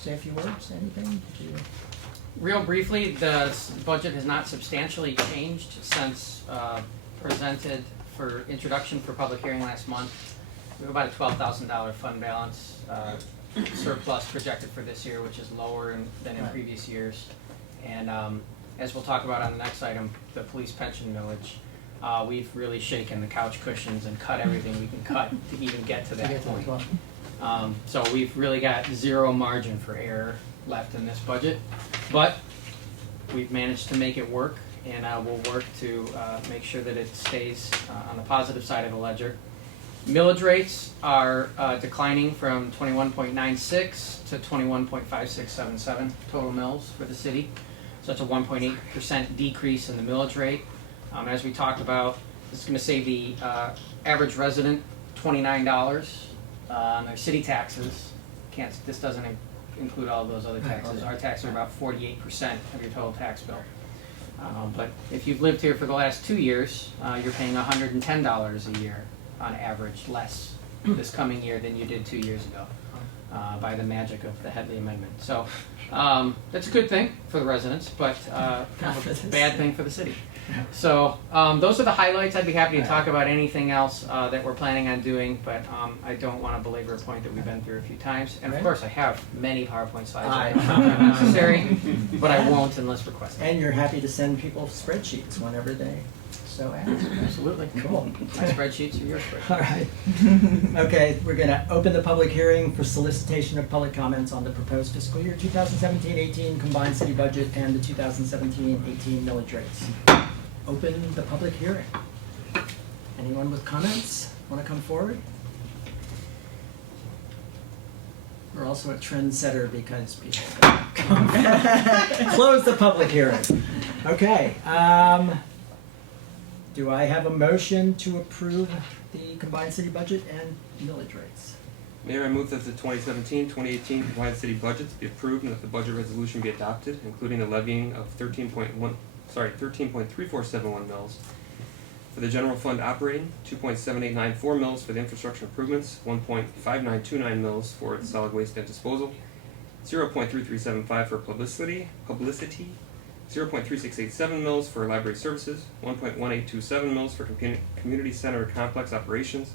say a few words, anything? Did you? Real briefly, the budget has not substantially changed since presented for introduction for public hearing last month. We have about a $12,000 fund balance surplus projected for this year, which is lower than in previous years. And as we'll talk about on the next item, the police pension millage, we've really shaken the couch cushions and cut everything we can cut to even get to that point. So we've really got zero margin for error left in this budget, but we've managed to make it work, and we'll work to make sure that it stays on the positive side of the ledger. Millage rates are declining from 21.96 to 21.5677 total mills for the city. So that's a 1.8% decrease in the millage rate. As we talked about, this is going to save the average resident $29 on their city taxes. This doesn't include all those other taxes. Our taxes are about 48% of your total tax bill. But if you've lived here for the last 2 years, you're paying $110 a year on average less this coming year than you did 2 years ago, by the magic of the Headley Amendment. So that's a good thing for the residents, but kind of a bad thing for the city. So those are the highlights. I'd be happy to talk about anything else that we're planning on doing, but I don't want to belabor a point that we've been through a few times. And of course, I have many PowerPoint slides if necessary, but I won't unless requested. And you're happy to send people spreadsheets whenever they so ask. Absolutely. Cool. My spreadsheets are your spreadsheets. All right. Okay, we're going to open the public hearing for solicitation of public comments on the proposed fiscal year 2017-18 combined city budget and the 2017-18 millage rates. Open the public hearing. Anyone with comments want to come forward? We're also a trendsetter because people come. Close the public hearing. Okay. Do I have a motion to approve the combined city budget and millage rates? Mayor, I move that the 2017-2018 combined city budgets be approved and that the budget resolution be adopted, including the levying of 13.3471 mils for the general fund operating, 2.7894 mils for the infrastructure improvements, 1.5929 mils for the solid waste and disposal, 0.3375 for publicity, 0.3687 mils for library services, 1.1827 mils for community center complex operations,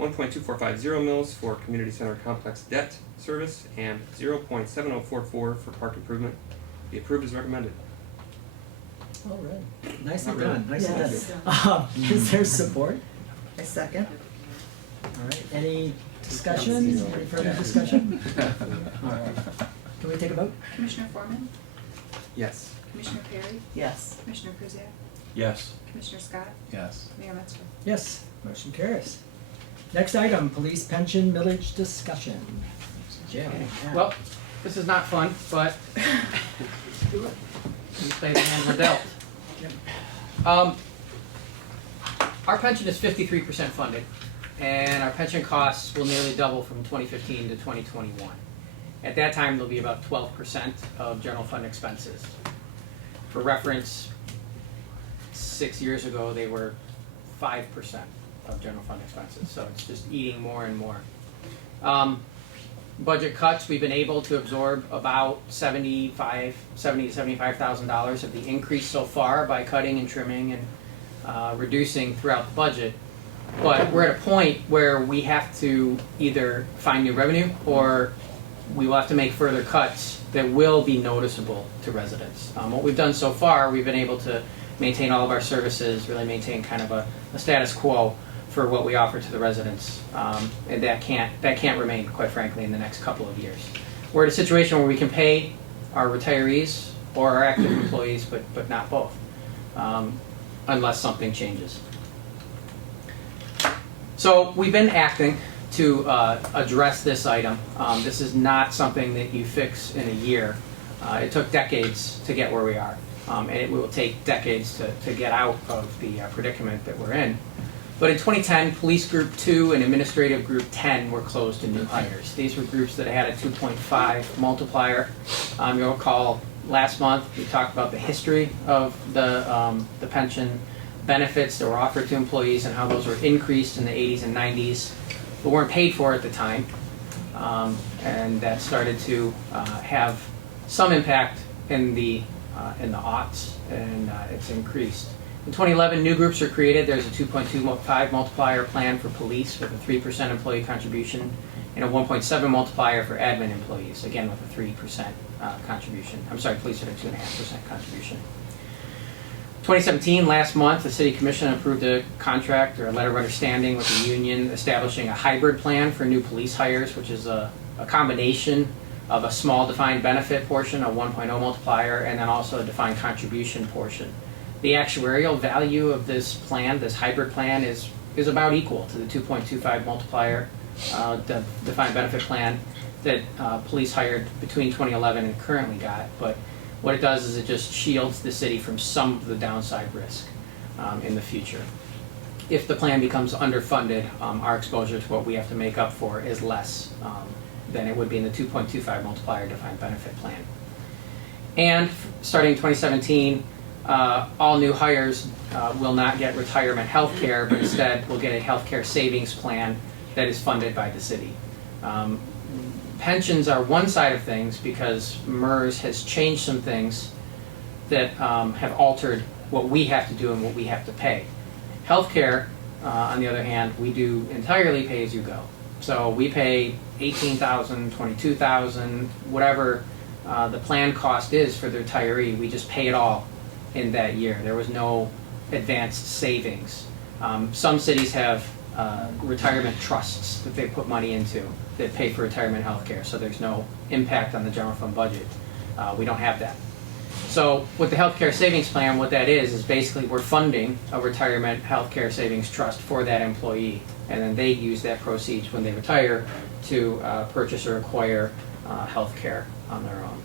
1.2450 mils for community center complex debt service, and 0.7044 for park improvement. Be approved as recommended. All right. Nicely Not really. done. Nicely Yes. done. Is there support? I second. All right. Any discussion? Any further discussion? All right. Can we take a vote? Commissioner Foreman, Yes. Commissioner Perry, Yes. Commissioner Krzyjak, Yes. Commissioner Scott, Yes. Mayor Metzger. Yes. Motion carries. Next item, police pension millage discussion. Jim. yeah. Well, this is not fun, but we play the hand we're dealt. Our pension is 53% funded, and our pension costs will nearly double from 2015 to 2021. At that time, they'll be about 12% of general fund expenses. For reference, 6 years ago, they were 5% of general fund expenses, so it's just eating more and more. Budget cuts, we've been able to absorb about $70,000 to $75,000 of the increase so far by cutting and trimming and reducing throughout the budget. But we're at a point where we have to either find new revenue or we will have to make further cuts that will be noticeable to residents. What we've done so far, we've been able to maintain all of our services, really maintain kind of a status quo for what we offer to the residents, and that can't remain, quite frankly, in the next couple of years. We're at a situation where we can pay our retirees or our active employees, but not both, unless something changes. So we've been acting to address this item. This is not something that you fix in a year. It took decades to get where we are, and it will take decades to get out of the predicament that we're in. But in 2010, Police Group 2 and Administrative Group 10 were closed to new hires. These were groups that had a 2.5 multiplier. You'll recall last month we talked about the history of the pension benefits that were offered to employees and how those were increased in the 80s and 90s, but weren't paid for at the time. And that started to have some impact in the aughts, and it's increased. In 2011, new groups were created. There's a 2.25 multiplier plan for police with a 3% employee contribution and a 1.7 multiplier for admin employees, again with a 3% contribution. I'm sorry, police had a 2.5% contribution. 2017, last month, the City Commission approved a contract or a letter of understanding with the union establishing a hybrid plan for new police hires, which is a combination of a small defined benefit portion, a 1.0 multiplier, and then also a defined contribution portion. The actuarial value of this plan, this hybrid plan, is about equal to the 2.25 multiplier the defined benefit plan that police hired between 2011 and currently got. But what it does is it just shields the city from some of the downside risk in the future. If the plan becomes underfunded, our exposure to what we have to make up for is less than it would be in the 2.25 multiplier defined benefit plan. And starting in 2017, all new hires will not get retirement health care, but instead will get a health care savings plan that is funded by the city. Pensions are one side of things because MERS has changed some things that have altered what we have to do and what we have to pay. Healthcare, on the other hand, we do entirely pay as you go. So we pay $18,000, $22,000, whatever the plan cost is for the retiree. We just pay it all in that year. There was no advanced savings. Some cities have retirement trusts that they put money into that pay for retirement health care, so there's no impact on the general fund budget. We don't have that. So with the healthcare savings plan, what that is basically we're funding a retirement healthcare savings trust for that employee, and then they use that proceeds when they retire to purchase or acquire health care on their own.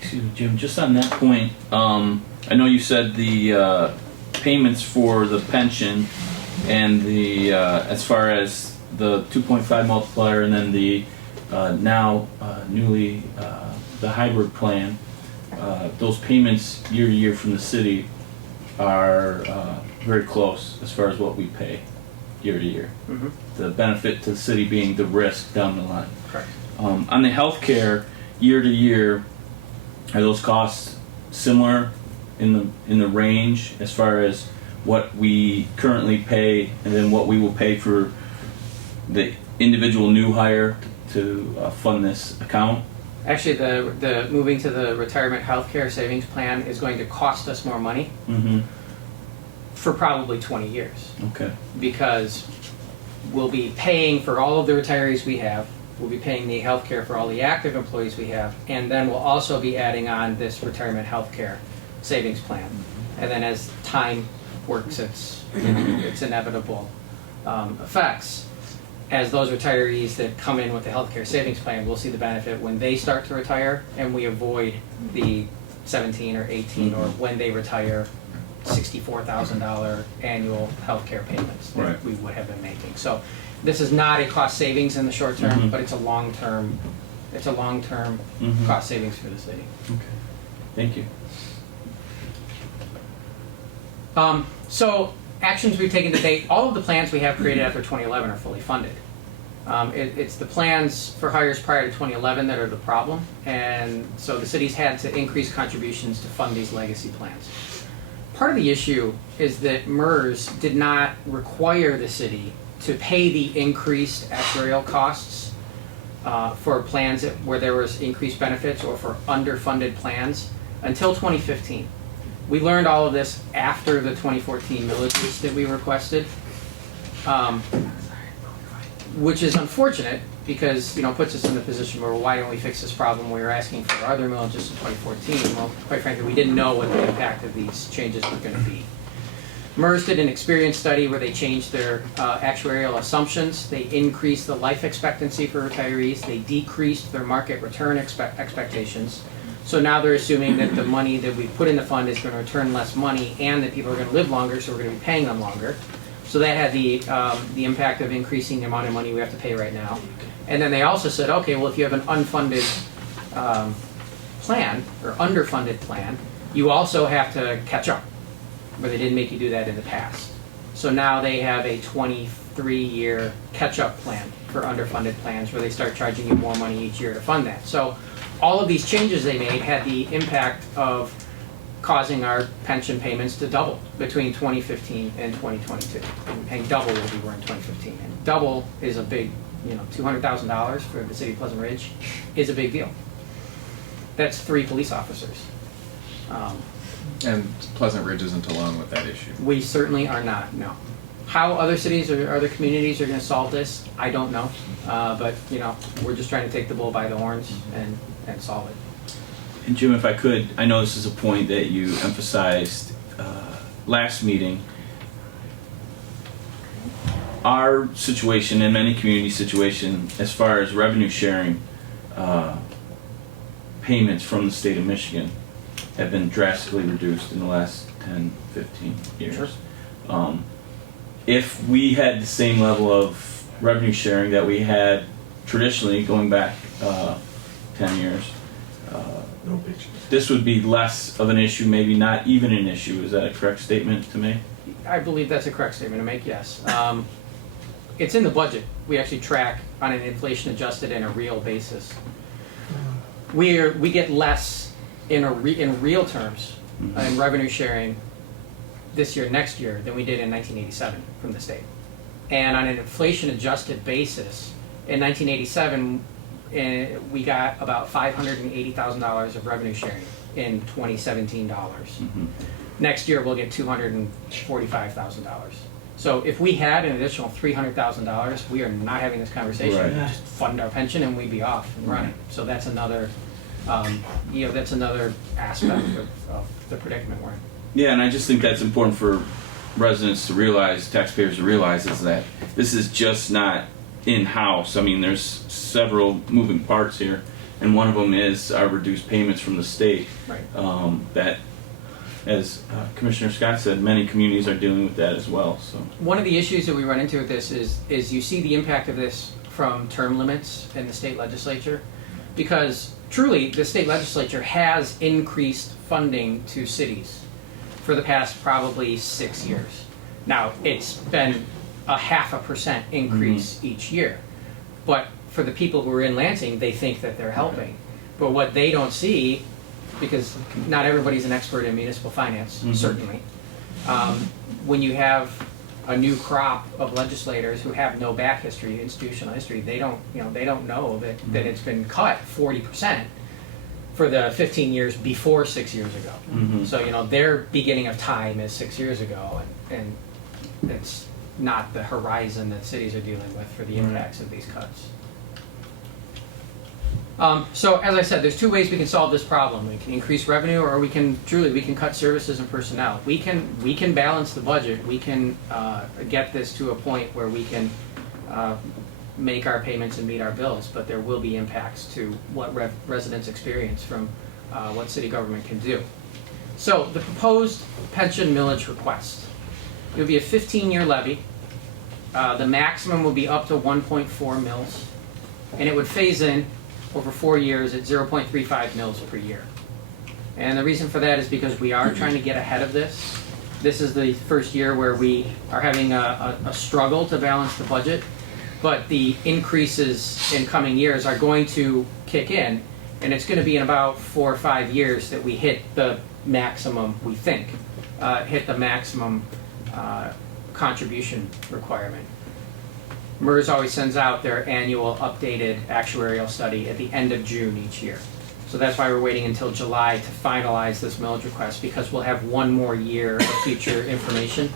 Excuse me, Jim, just on that point, I know you said the payments for the pension and the as far as the 2.5 multiplier and then the now newly the hybrid plan, those payments year to year from the city are very close as far as what we pay year to year. Mm-hmm. The benefit to the city being the risk down the line. Correct. On the healthcare, year to year, are those costs similar in the range as far as what we currently pay and then what we will pay for the individual new hire to fund this account? Actually, the moving to the retirement healthcare savings plan is going to cost us more money Mm-hmm. for probably 20 years. Okay. Because we'll be paying for all of the retirees we have, we'll be paying the health care for all the active employees we have, and then we'll also be adding on this retirement health care savings plan. And then as time works its inevitable effects, as those retirees that come in with the health care savings plan, we'll see the benefit when they start to retire, and we avoid the 17 or 18 or when they retire $64,000 annual health care payments that Right. we would have been making. So this is not a cost savings in the short term, Mhm. but it's a long-term Mhm. cost savings for the city. Okay. Thank you. So actions we've taken to date, all of the plans we have created after 2011 are fully funded. It's the plans for hires prior to 2011 that are the problem, and so the city's had to increase contributions to fund these legacy plans. Part of the issue is that MERS did not require the city to pay the increased actuarial costs for plans where there was increased benefits or for underfunded plans until 2015. We learned all of this after the 2014 millage boost that we requested, which is unfortunate because puts us in the position where why don't we fix this problem? We were asking for other millages in 2014. Well, quite frankly, we didn't know what the impact of these changes were going to be. MERS did an experience study where they changed their actuarial assumptions. They increased the life expectancy for retirees. They decreased their market return expectations. So now they're assuming that the money that we put in the fund is going to return less money and that people are going to live longer, so we're going to be paying them longer. So that had the impact of increasing the amount of money we have to pay right now. And then they also said, okay, well, if you have an unfunded plan or underfunded plan, you also have to catch up, but they didn't make you do that in the past. So now they have a 23-year catch-up plan for underfunded plans where they start charging you more money each year to fund that. So all of these changes they made had the impact of causing our pension payments to double between 2015 and 2022, and double what we were in 2015. And double is a big, $200,000 for the city of Pleasant Ridge is a big deal. That's 3 police officers. And Pleasant Ridge isn't alone with that issue. We certainly are not, no. How other cities or other communities are going to solve this, I don't know. But we're just trying to take the bull by the horns and solve it. And Jim, if I could, I know this is a point that you emphasized last meeting. Our situation and many community situation as far as revenue sharing payments from the state of Michigan have been drastically reduced in the last 10, 15 years. Sure. If we had the same level of revenue sharing that we had traditionally going back 10 years, this would be less of an issue, maybe not even an issue. Is that a correct statement to make? I believe that's a correct statement to make, yes. It's in the budget. We actually track on an inflation adjusted and a real basis. We get less in real terms in revenue sharing this year, next year, than we did in 1987 from the state. And on an inflation adjusted basis, in 1987, we got about $580,000 of revenue sharing in 2017 dollars. Mm-hmm. Next year, we'll get $245,000. So if we had an additional $300,000, we are not having this conversation. Right. We just fund our pension and we'd be off and running. So that's another, that's another aspect of the predicament we're in. Yeah, and I just think that's important for residents to realize, taxpayers to realize, is that this is just not in-house. I mean, there's several moving parts here, and one of them is our reduced payments from the state. Right. That, as Commissioner Scott said, many communities are dealing with that as well. So one of the issues that we run into with this is you see the impact of this from term limits in the state legislature, because truly the state legislature has increased funding to cities for the past probably 6 years. Now, it's been a 0.5% increase each year, but for the people who are in Lansing, they think that they're helping. But what they don't see, because not everybody's an expert in municipal finance, certainly, when you have a new crop of legislators who have no back history, institutional history, they don't know that it's been cut 40% for the 15 years before 6 years ago. So their beginning of time is 6 years ago, and it's not the horizon that cities are dealing with for the impacts of these cuts. So as I said, there's two ways we can solve this problem. We can increase revenue, or we can cut services and personnel. We can balance the budget. We can get this to a point where we can make our payments and meet our bills, but there will be impacts to what residents experience from what city government can do. So the proposed pension millage request. It would be a 15-year levy. The maximum would be up to 1.4 mils, and it would phase in over 4 years at 0.35 mils per year. And the reason for that is because we are trying to get ahead of this. This is the first year where we are having a struggle to balance the budget, but the increases in coming years are going to kick in, and it's going to be in about 4 or 5 years that we hit the maximum, we think, hit the maximum contribution requirement. MERS always sends out their annual updated actuarial study at the end of June each year. So that's why we're waiting until July to finalize this millage request, because we'll have one more year of future information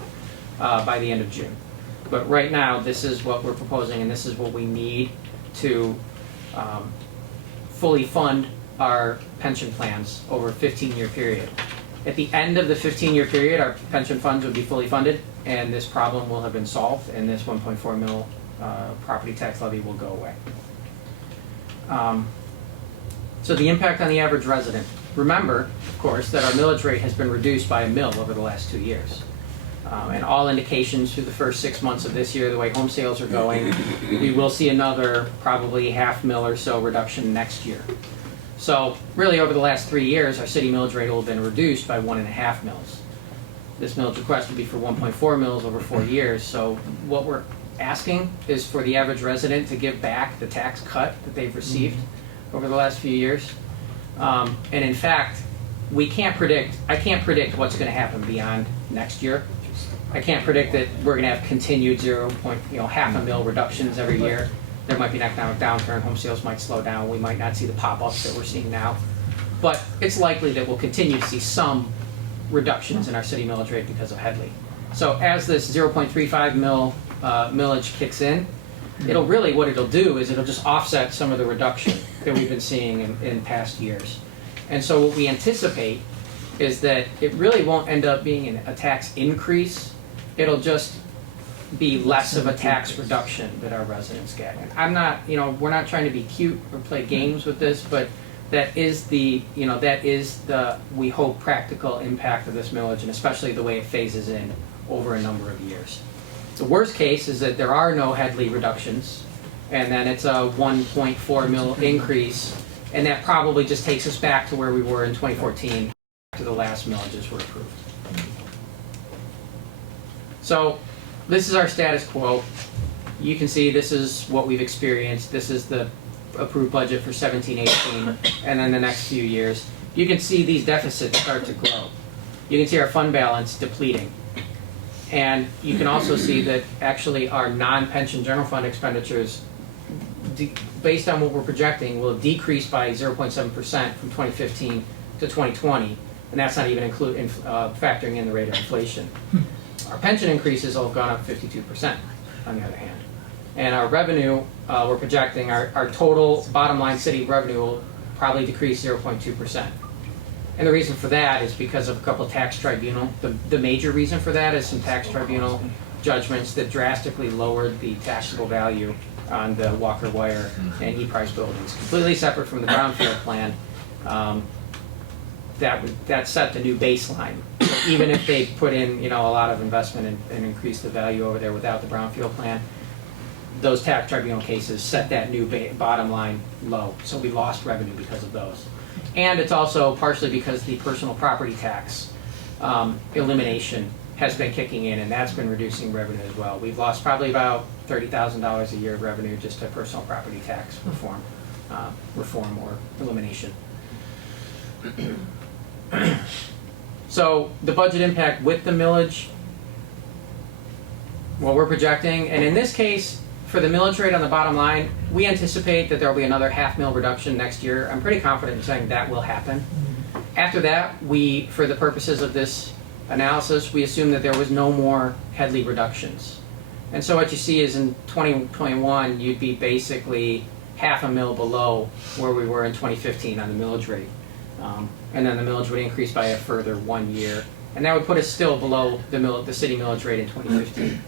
by the end of June. But right now, this is what we're proposing, and this is what we need to fully fund our pension plans over a 15-year period. At the end of the 15-year period, our pension funds would be fully funded, and this problem will have been solved, and this 1.4 mil property tax levy will go away. So the impact on the average resident. Remember, of course, that our millage rate has been reduced by a mil over the last 2 years. And all indications through the first 6 months of this year, the way home sales are going, we will see another probably 0.5 mil or so reduction next year. So really over the last 3 years, our city millage rate will have been reduced by 1.5 mils. This millage request would be for 1.4 mils over 4 years. So what we're asking is for the average resident to give back the tax cut that they've received over the last few years. And in fact, I can't predict what's going to happen beyond next year. I can't predict that we're going to have continued 0.5 mil reductions every year. There might be an economic downturn, home sales might slow down, we might not see the pop-ups that we're seeing now. But it's likely that we'll continue to see some reductions in our city millage rate because of Headley. So as this 0.35 mil millage kicks in, what it'll do is it'll just offset some of the reduction that we've been seeing in past years. And so what we anticipate is that it really won't end up being a tax increase. It'll just be less of a tax reduction that our residents get. And I'm not, we're not trying to be cute or play games with this, but that is the, we hope, practical impact of this millage, and especially the way it phases in over a number of years. The worst case is that there are no Headley reductions, and then it's a 1.4 mil increase And that probably just takes us back to where we were in 2014 after the last millages were approved. So this is our status quo. You can see this is what we've experienced. This is the approved budget for 17-18 and then the next few years. You can see these deficits start to grow. You can see our fund balance depleting. And you can also see that actually our non-pension general fund expenditures, based on what we're projecting, will decrease by 0.7% from 2015 to 2020. And that's not even factoring in the rate of inflation. Our pension increases will have gone up 52% on the other hand. And our revenue, we're projecting our total bottom line city revenue will probably decrease 0.2%. And the reason for that is because of a couple of tax tribunal. The major reason for that is some tax tribunal judgments that drastically lowered the taxable value on the Walker Wire and E-Price buildings, completely separate from the brownfield plan. That set the new baseline. So even if they put in, a lot of investment and increase the value over there without the brownfield plan, those tax tribunal cases set that new bottom line low. So we lost revenue because of those. And it's also partially because the personal property tax elimination has been kicking in, and that's been reducing revenue as well. We've lost probably about $30,000 a year of revenue just to personal property tax reform or elimination. So the budget impact with the millage, what we're projecting, and in this case, for the millage rate on the bottom line, we anticipate that there will be another half-mil reduction next year. I'm pretty confident in saying that will happen. After that, for the purposes of this analysis, we assume that there was no more Headley reductions. And so what you see is in 2021, you'd be basically half a mil below where we were in 2015 on the millage rate. And then the millage would increase by a further 1 year. And that would put us still below the city millage rate in 2015.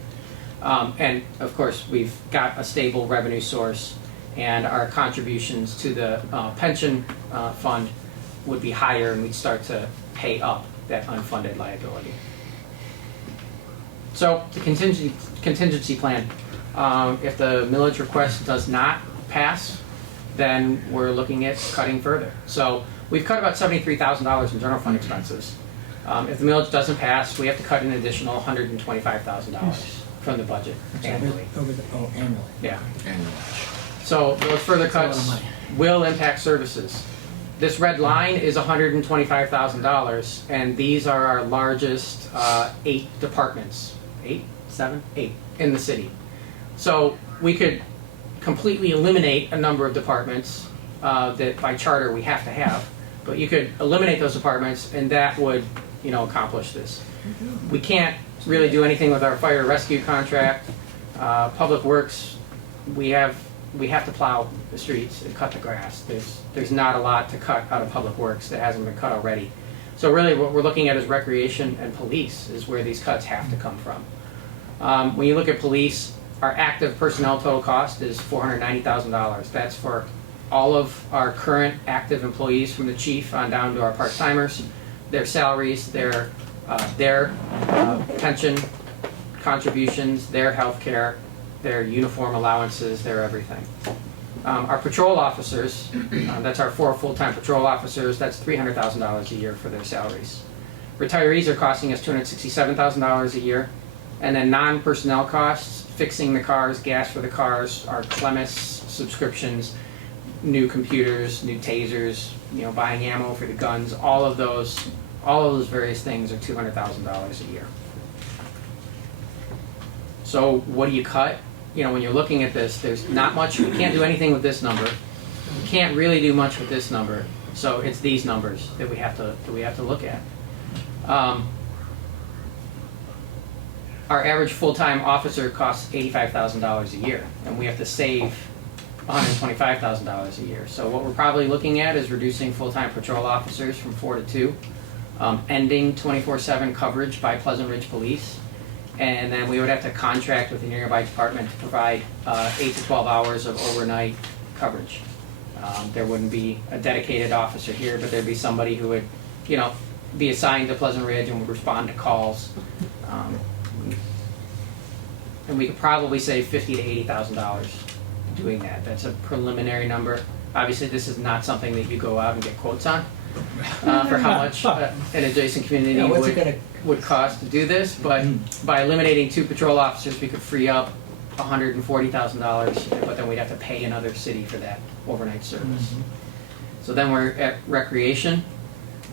And of course, we've got a stable revenue source, and our contributions to the pension fund would be higher, and we'd start to pay up that unfunded liability. So the contingency plan, if the millage request does not pass, then we're looking at cutting further. So we've cut about $73,000 in general fund expenses. If the millage doesn't pass, we have to cut an additional $125,000 from the budget annually. Annually. Yeah. So those further cuts will impact services. This red line is $125,000, and these are our largest 8 departments. 8 in the city. So we could completely eliminate a number of departments that by charter we have to have, but you could eliminate those departments, and that would, accomplish this. We can't really do anything with our fire rescue contract. Public Works, we have to plow the streets and cut the grass. There's not a lot to cut out of Public Works that hasn't been cut already. So really what we're looking at is recreation and police is where these cuts have to come from. When you look at police, our active personnel total cost is $490,000. That's for all of our current active employees from the chief on down to our part-timers, their salaries, their pension contributions, their health care, their uniform allowances, their everything. Our patrol officers, that's our 4 full-time patrol officers, that's $300,000 a year for their salaries. Retirees are costing us $267,000 a year. And then non-personnel costs, fixing the cars, gas for the cars, our Clemis subscriptions, new computers, new tasers, buying ammo for the guns, all of those various things are $200,000 a year. So what do you cut? When you're looking at this, there's not much. We can't do anything with this number. We can't really do much with this number. So it's these numbers that we have to look at. Our average full-time officer costs $85,000 a year, and we have to save $125,000 a year. So what we're probably looking at is reducing full-time patrol officers from 4 to 2, ending 24/7 coverage by Pleasant Ridge Police, and then we would have to contract with the nearby department to provide 8 to 12 hours of overnight coverage. There wouldn't be a dedicated officer here, but there'd be somebody who would, be assigned to Pleasant Ridge and would respond to calls. And we could probably save $50,000 to $80,000 doing that. That's a preliminary number. Obviously, this is not something that you go out and get quotes on for how much an adjacent community Yeah, what's it gonna? would cost to do this, but by eliminating 2 patrol officers, we could free up $140,000, but then we'd have to pay another city for that overnight service. So then we're at recreation.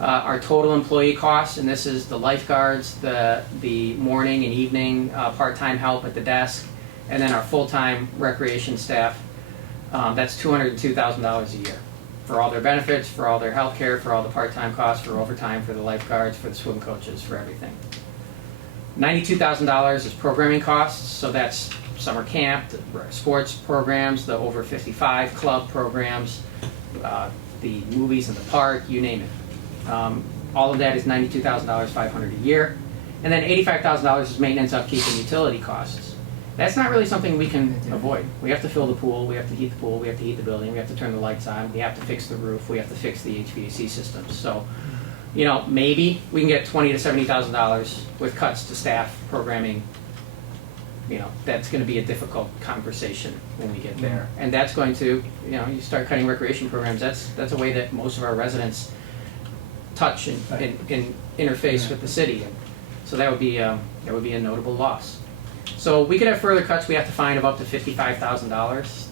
Our total employee costs, and this is the lifeguards, the morning and evening part-time help at the desk, and then our full-time recreation staff. That's $202,000 a year for all their benefits, for all their health care, for all the part-time costs, for overtime, for the lifeguards, for the swim coaches, for everything. $92,000 is programming costs, so that's summer camp, the sports programs, the over 55 club programs, the movies in the park, you name it. All of that is $92,000, $500 a year. And then $85,000 is maintenance, upkeep, and utility costs. That's not really something we can avoid. We have to fill the pool, we have to heat the pool, we have to heat the building, we have to turn the lights on, we have to fix the roof, we have to fix the HVAC systems. So, you know, maybe we can get $20,000 to $70,000 with cuts to staff, programming. You know, that's going to be a difficult conversation when we get there. And that's going to, you know, you start cutting recreation programs, that's a way that most of our residents touch and interface with the city. And so that would be a notable loss. So we could have further cuts. We have to find of up to $55,000.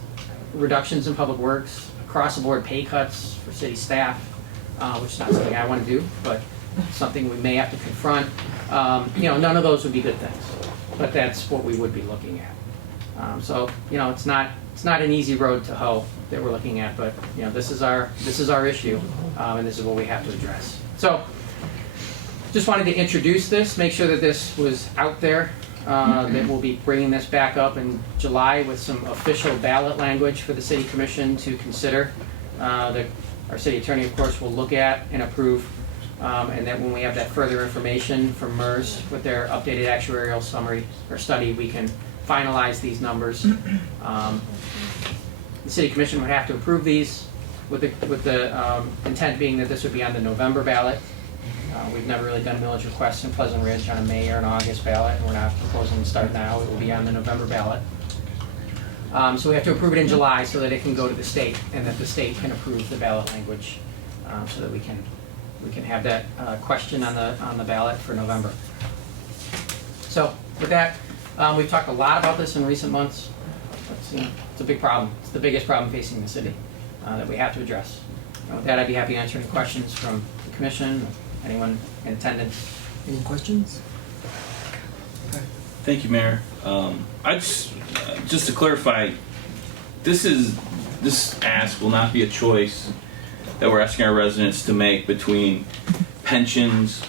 Reductions in public works, across the board pay cuts for city staff, which is not something I want to do, but something we may have to confront. You know, none of those would be good things, but that's what we would be looking at. So you know, it's not an easy road to hoe that we're looking at, but you know, this is our issue, and this is what we have to address. So just wanted to introduce this, make sure that this was out there. That we'll be bringing this back up in July with some official ballot language for the City Commission to consider. That our City Attorney, of course, will look at and approve. And that when we have that further information from MERS with their updated actuarial summary or study, we can finalize these numbers. The City Commission would have to approve these with the intent being that this would be on the November ballot. We've never really done millage requests in Pleasant Ridge on a May or an August ballot, and we're not proposing to start now. It will be on the November ballot. So we have to approve it in July so that it can go to the state, and that the state can approve the ballot language, so that we can have that question on the ballot for November. So with that, we've talked a lot about this in recent months. It's a big problem. It's the biggest problem facing the city that we have to address. And with that, I'd be happy to answer any questions from the commission. Anyone in attendance? Any questions? Thank you, Mayor. I just to clarify, this ask will not be a choice that we're asking our residents to make between pensions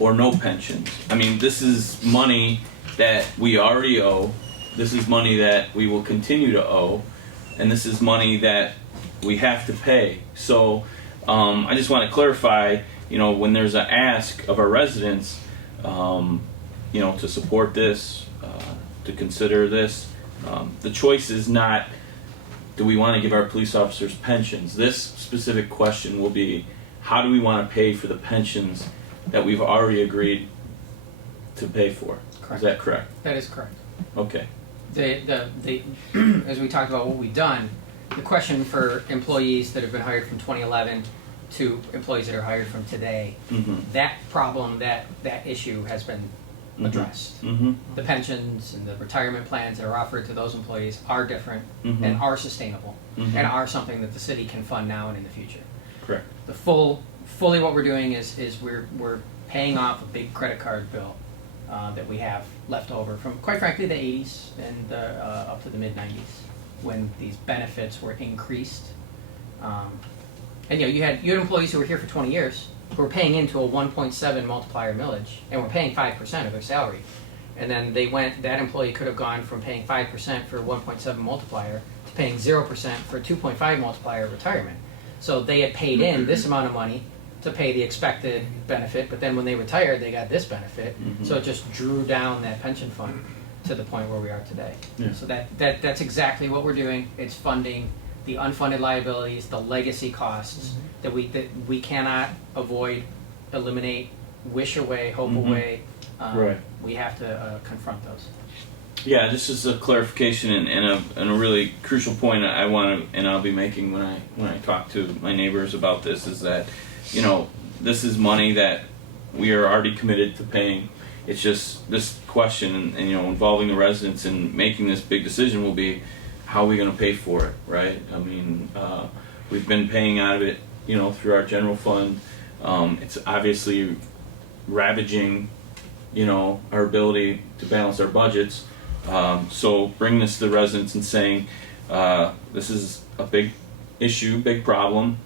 or no pensions. I mean, this is money that we already owe. This is money that we will continue to owe, and this is money that we have to pay. So I just want to clarify. You know, when there's an ask of our residents, you know, to support this, to consider this, the choice is not, do we want to give our police officers pensions? This specific question will be, how do we want to pay for the pensions that we've already agreed to pay for? Correct. Is that correct? That is correct. Okay. As we talked about what we've done, the question for employees that have been hired from 2011 to employees that are hired from today, that problem, that issue has been addressed. The pensions and the retirement plans that are offered to those employees are different and are sustainable and are something that the city can fund now and in the future. Correct. The fully what we're doing is we're paying off a big credit card bill that we have left over from, quite frankly, the 80s and up to the mid 90s when these benefits were increased. And you know, you had employees who were here for 20 years who were paying into a 1.7 multiplier millage and were paying 5% of their salary. And then that employee could have gone from paying 5% for 1.7 multiplier to paying 0% for 2.5 multiplier retirement. So they had paid in this amount of money to pay the expected benefit, but then when they retired, they got this benefit. So it just drew down that pension fund to the point where we are today. Yeah. So that's exactly what we're doing. It's funding the unfunded liabilities, the legacy costs that we cannot avoid, eliminate, wish away, hope away. Right. We have to confront those. Yeah, just as a clarification and a really crucial point I want to, and I'll be making when I talk to my neighbors about this, is that, you know, this is money that we are already committed to paying. It's just this question and you know, involving the residents and making this big decision will be, how are we going to pay for it, right? I mean, we've been paying out of it, you know, through our general fund. It's obviously ravaging, you know, our ability to balance our budgets. So bringing this to the residents and saying, this is a big issue, big problem.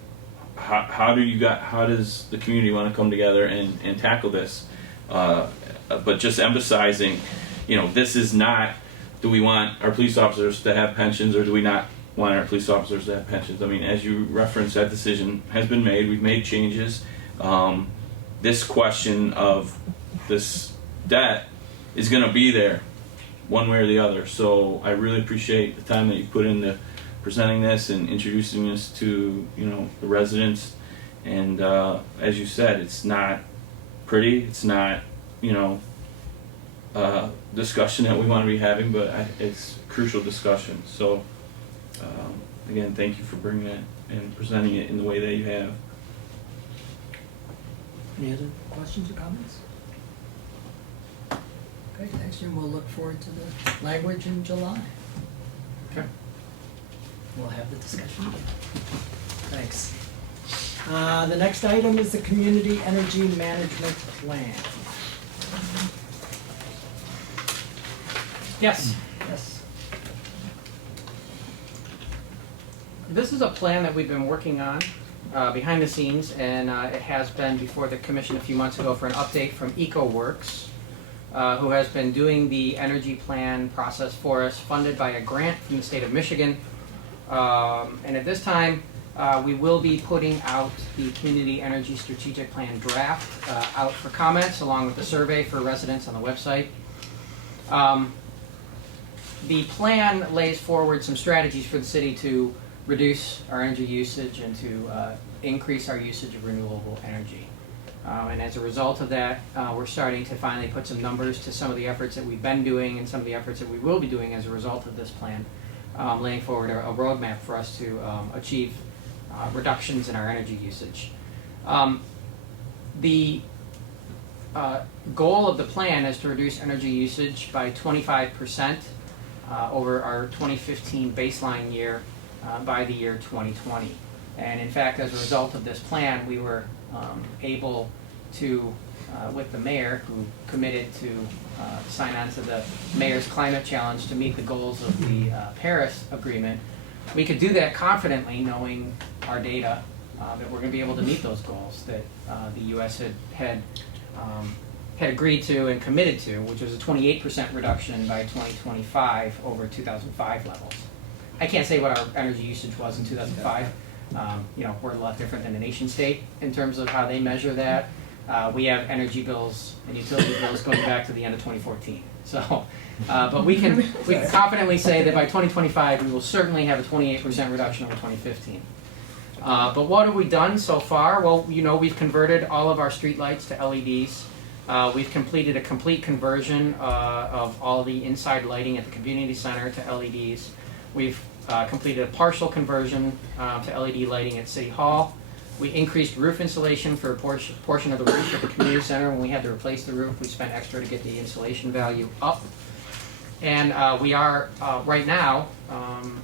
How does the community want to come together and tackle this? But just emphasizing, you know, this is not, do we want our police officers to have pensions or do we not want our police officers to have pensions? I mean, as you referenced, that decision has been made. We've made changes. This question of this debt is going to be there one way or the other. So I really appreciate the time that you put into presenting this and introducing this to, you know, the residents. And as you said, it's not pretty. It's not, you know, discussion that we want to be having, but it's a crucial discussion. So again, thank you for bringing that and presenting it in the way that you have. Any other questions or comments? Okay, thanks, Jim. We'll look forward to the language in July. Okay. We'll have the discussion. Thanks. The next item is the Community Energy Management Plan. Yes. Yes. This is a plan that we've been working on behind the scenes, and it has been before the commission a few months ago for an update from EcoWorks, who has been doing the energy plan process for us, funded by a grant from the state of Michigan. And at this time, we will be putting out the Community Energy Strategic Plan draft out for comments, along with the survey for residents on the website. The plan lays forward some strategies for the city to reduce our energy usage and to increase our usage of renewable energy. And as a result of that, we're starting to finally put some numbers to some of the efforts that we've been doing and some of the efforts that we will be doing as a result of this plan, laying forward a roadmap for us to achieve reductions in our energy usage. The goal of the plan is to reduce energy usage by 25% over our 2015 baseline year by the year 2020. And in fact, as a result of this plan, we were able to, with the mayor, who committed to sign on to the Mayor's Climate Challenge to meet the goals of the Paris Agreement, we could do that confidently, knowing our data, that we're going to be able to meet those goals that the U.S. had agreed to and committed to, which was a 28% reduction by 2025 over 2005 levels. I can't say what our energy usage was in 2005. You know, we're a lot different than a nation state in terms of how they measure that. We have energy bills and utility bills going back to the end of 2014. So, but we can confidently say that by 2025 we will certainly have a 28% reduction over 2015. But what have we done so far? Well, you know, we've converted all of our streetlights to LEDs. We've completed a complete conversion of all the inside lighting at the community center to LEDs. We've completed a partial conversion to LED lighting at City Hall. We increased roof insulation for a portion of the roof at the community center. When we had to replace the roof, we spent extra to get the insulation value up. And we are, right now,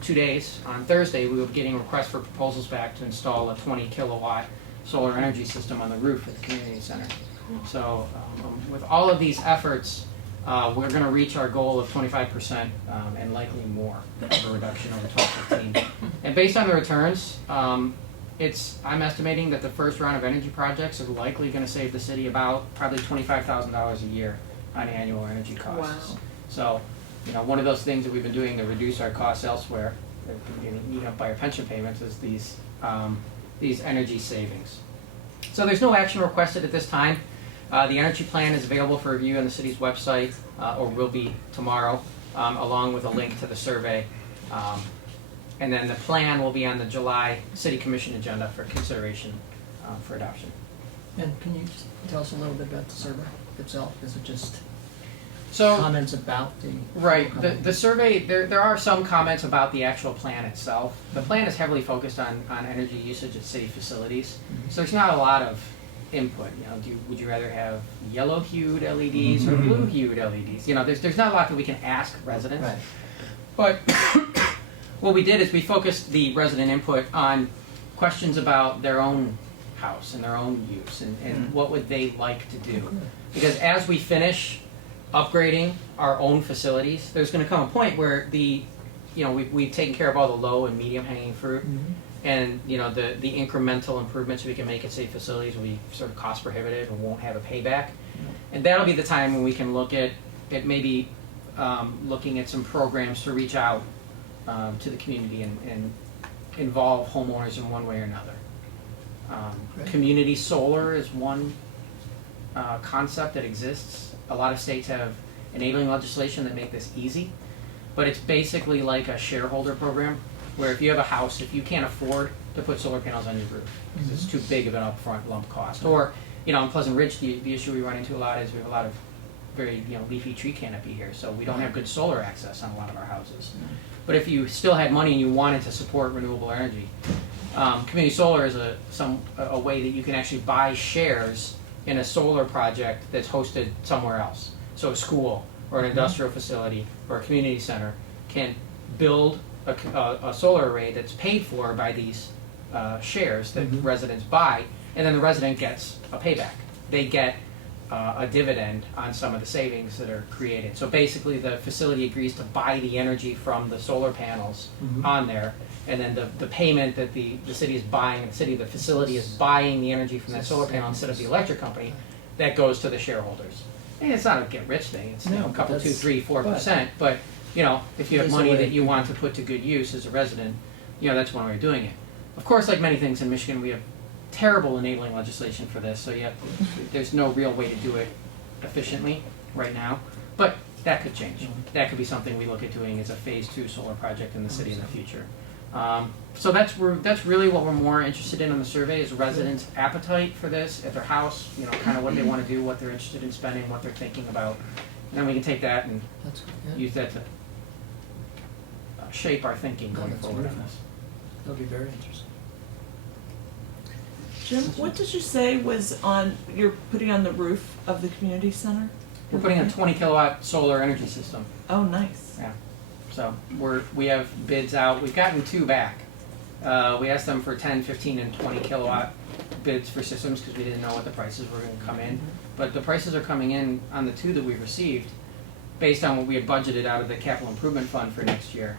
2 days, on Thursday, we will be getting requests for proposals back to install a 20 kilowatt solar energy system on the roof at the community center. So with all of these efforts, we're going to reach our goal of 25% and likely more of a reduction over 2015. And based on the returns, I'm estimating that the first round of energy projects are likely going to save the city about probably $25,000 a year on annual energy costs. Wow. So, you know, one of those things that we've been doing to reduce our costs elsewhere, that can be eaten up by our pension payments, is these energy savings. So there's no action requested at this time. The energy plan is available for review on the city's website, or will be tomorrow, along with a link to the survey. And then the plan will be on the July City Commission agenda for consideration for adoption. And can you just tell us a little bit about the survey itself? Is it just So comments about the. right, the survey, there are some comments about the actual plan itself. The plan is heavily focused on energy usage at city facilities, so there's not a lot of input. You know, would you rather have yellow hued LEDs or blue hued LEDs? You know, there's not a lot that we can ask residents. Right. But what we did is we focused the resident input on questions about their own house and their own use and what would they like to do. Because as we finish upgrading our own facilities, there's going to come a point where we've taken care of all the low and medium hanging fruit, and the incremental improvements we can make at city facilities will be sort of cost prohibitive and won't have a payback. And that'll be the time when we can look at maybe looking at some programs to reach out to the community and involve homeowners in one way or another. Community solar is one concept that exists. A lot of states have enabling legislation that make this easy, but it's basically like a shareholder program where if you have a house, if you can't afford to put solar panels on your roof because it's too big of an upfront lump cost, or in Pleasant Ridge, the issue we run into a lot is we have a lot of very leafy tree canopy here, so we don't have good solar access on a lot of our houses. But if you still had money and you wanted to support renewable energy, community solar is a way that you can actually buy shares in a solar project that's hosted somewhere else. So a school or an industrial facility or a community center can build a solar array that's paid for by these shares that residents buy, and then the resident gets a payback. They get a dividend on some of the savings that are created. So basically the facility agrees to buy the energy from the solar panels on there, and then the payment that the city is buying, the facility is buying the energy from that solar panel instead of the electric company, that goes to the shareholders. And it's not a get-rich thing, it's a couple, 2, 3, 4%, but if you have money that you want to put to good use as a resident, that's one way of doing it. Of course, like many things in Michigan, we have terrible enabling legislation for this, so there's no real way to do it efficiently right now, but that could change. That could be something we look at doing as a phase 2 solar project in the city in the future. So that's really what we're more interested in on the survey is residents' appetite for this at their house, kind of what they want to do, what they're interested in spending, what they're thinking about, and then we can take that and use that to shape our thinking going forward on this. That'll be very interesting. Jim, what did you say was you're putting on the roof of the community center? We're putting a 20 kilowatt solar energy system. Oh, nice. Yeah. So we have bids out. We've gotten 2 back. We asked them for 10, 15, and 20 kilowatt bids for systems because we didn't know what the prices were going to come in. But the prices are coming in on the 2 that we received based on what we had budgeted out of the capital improvement fund for next year,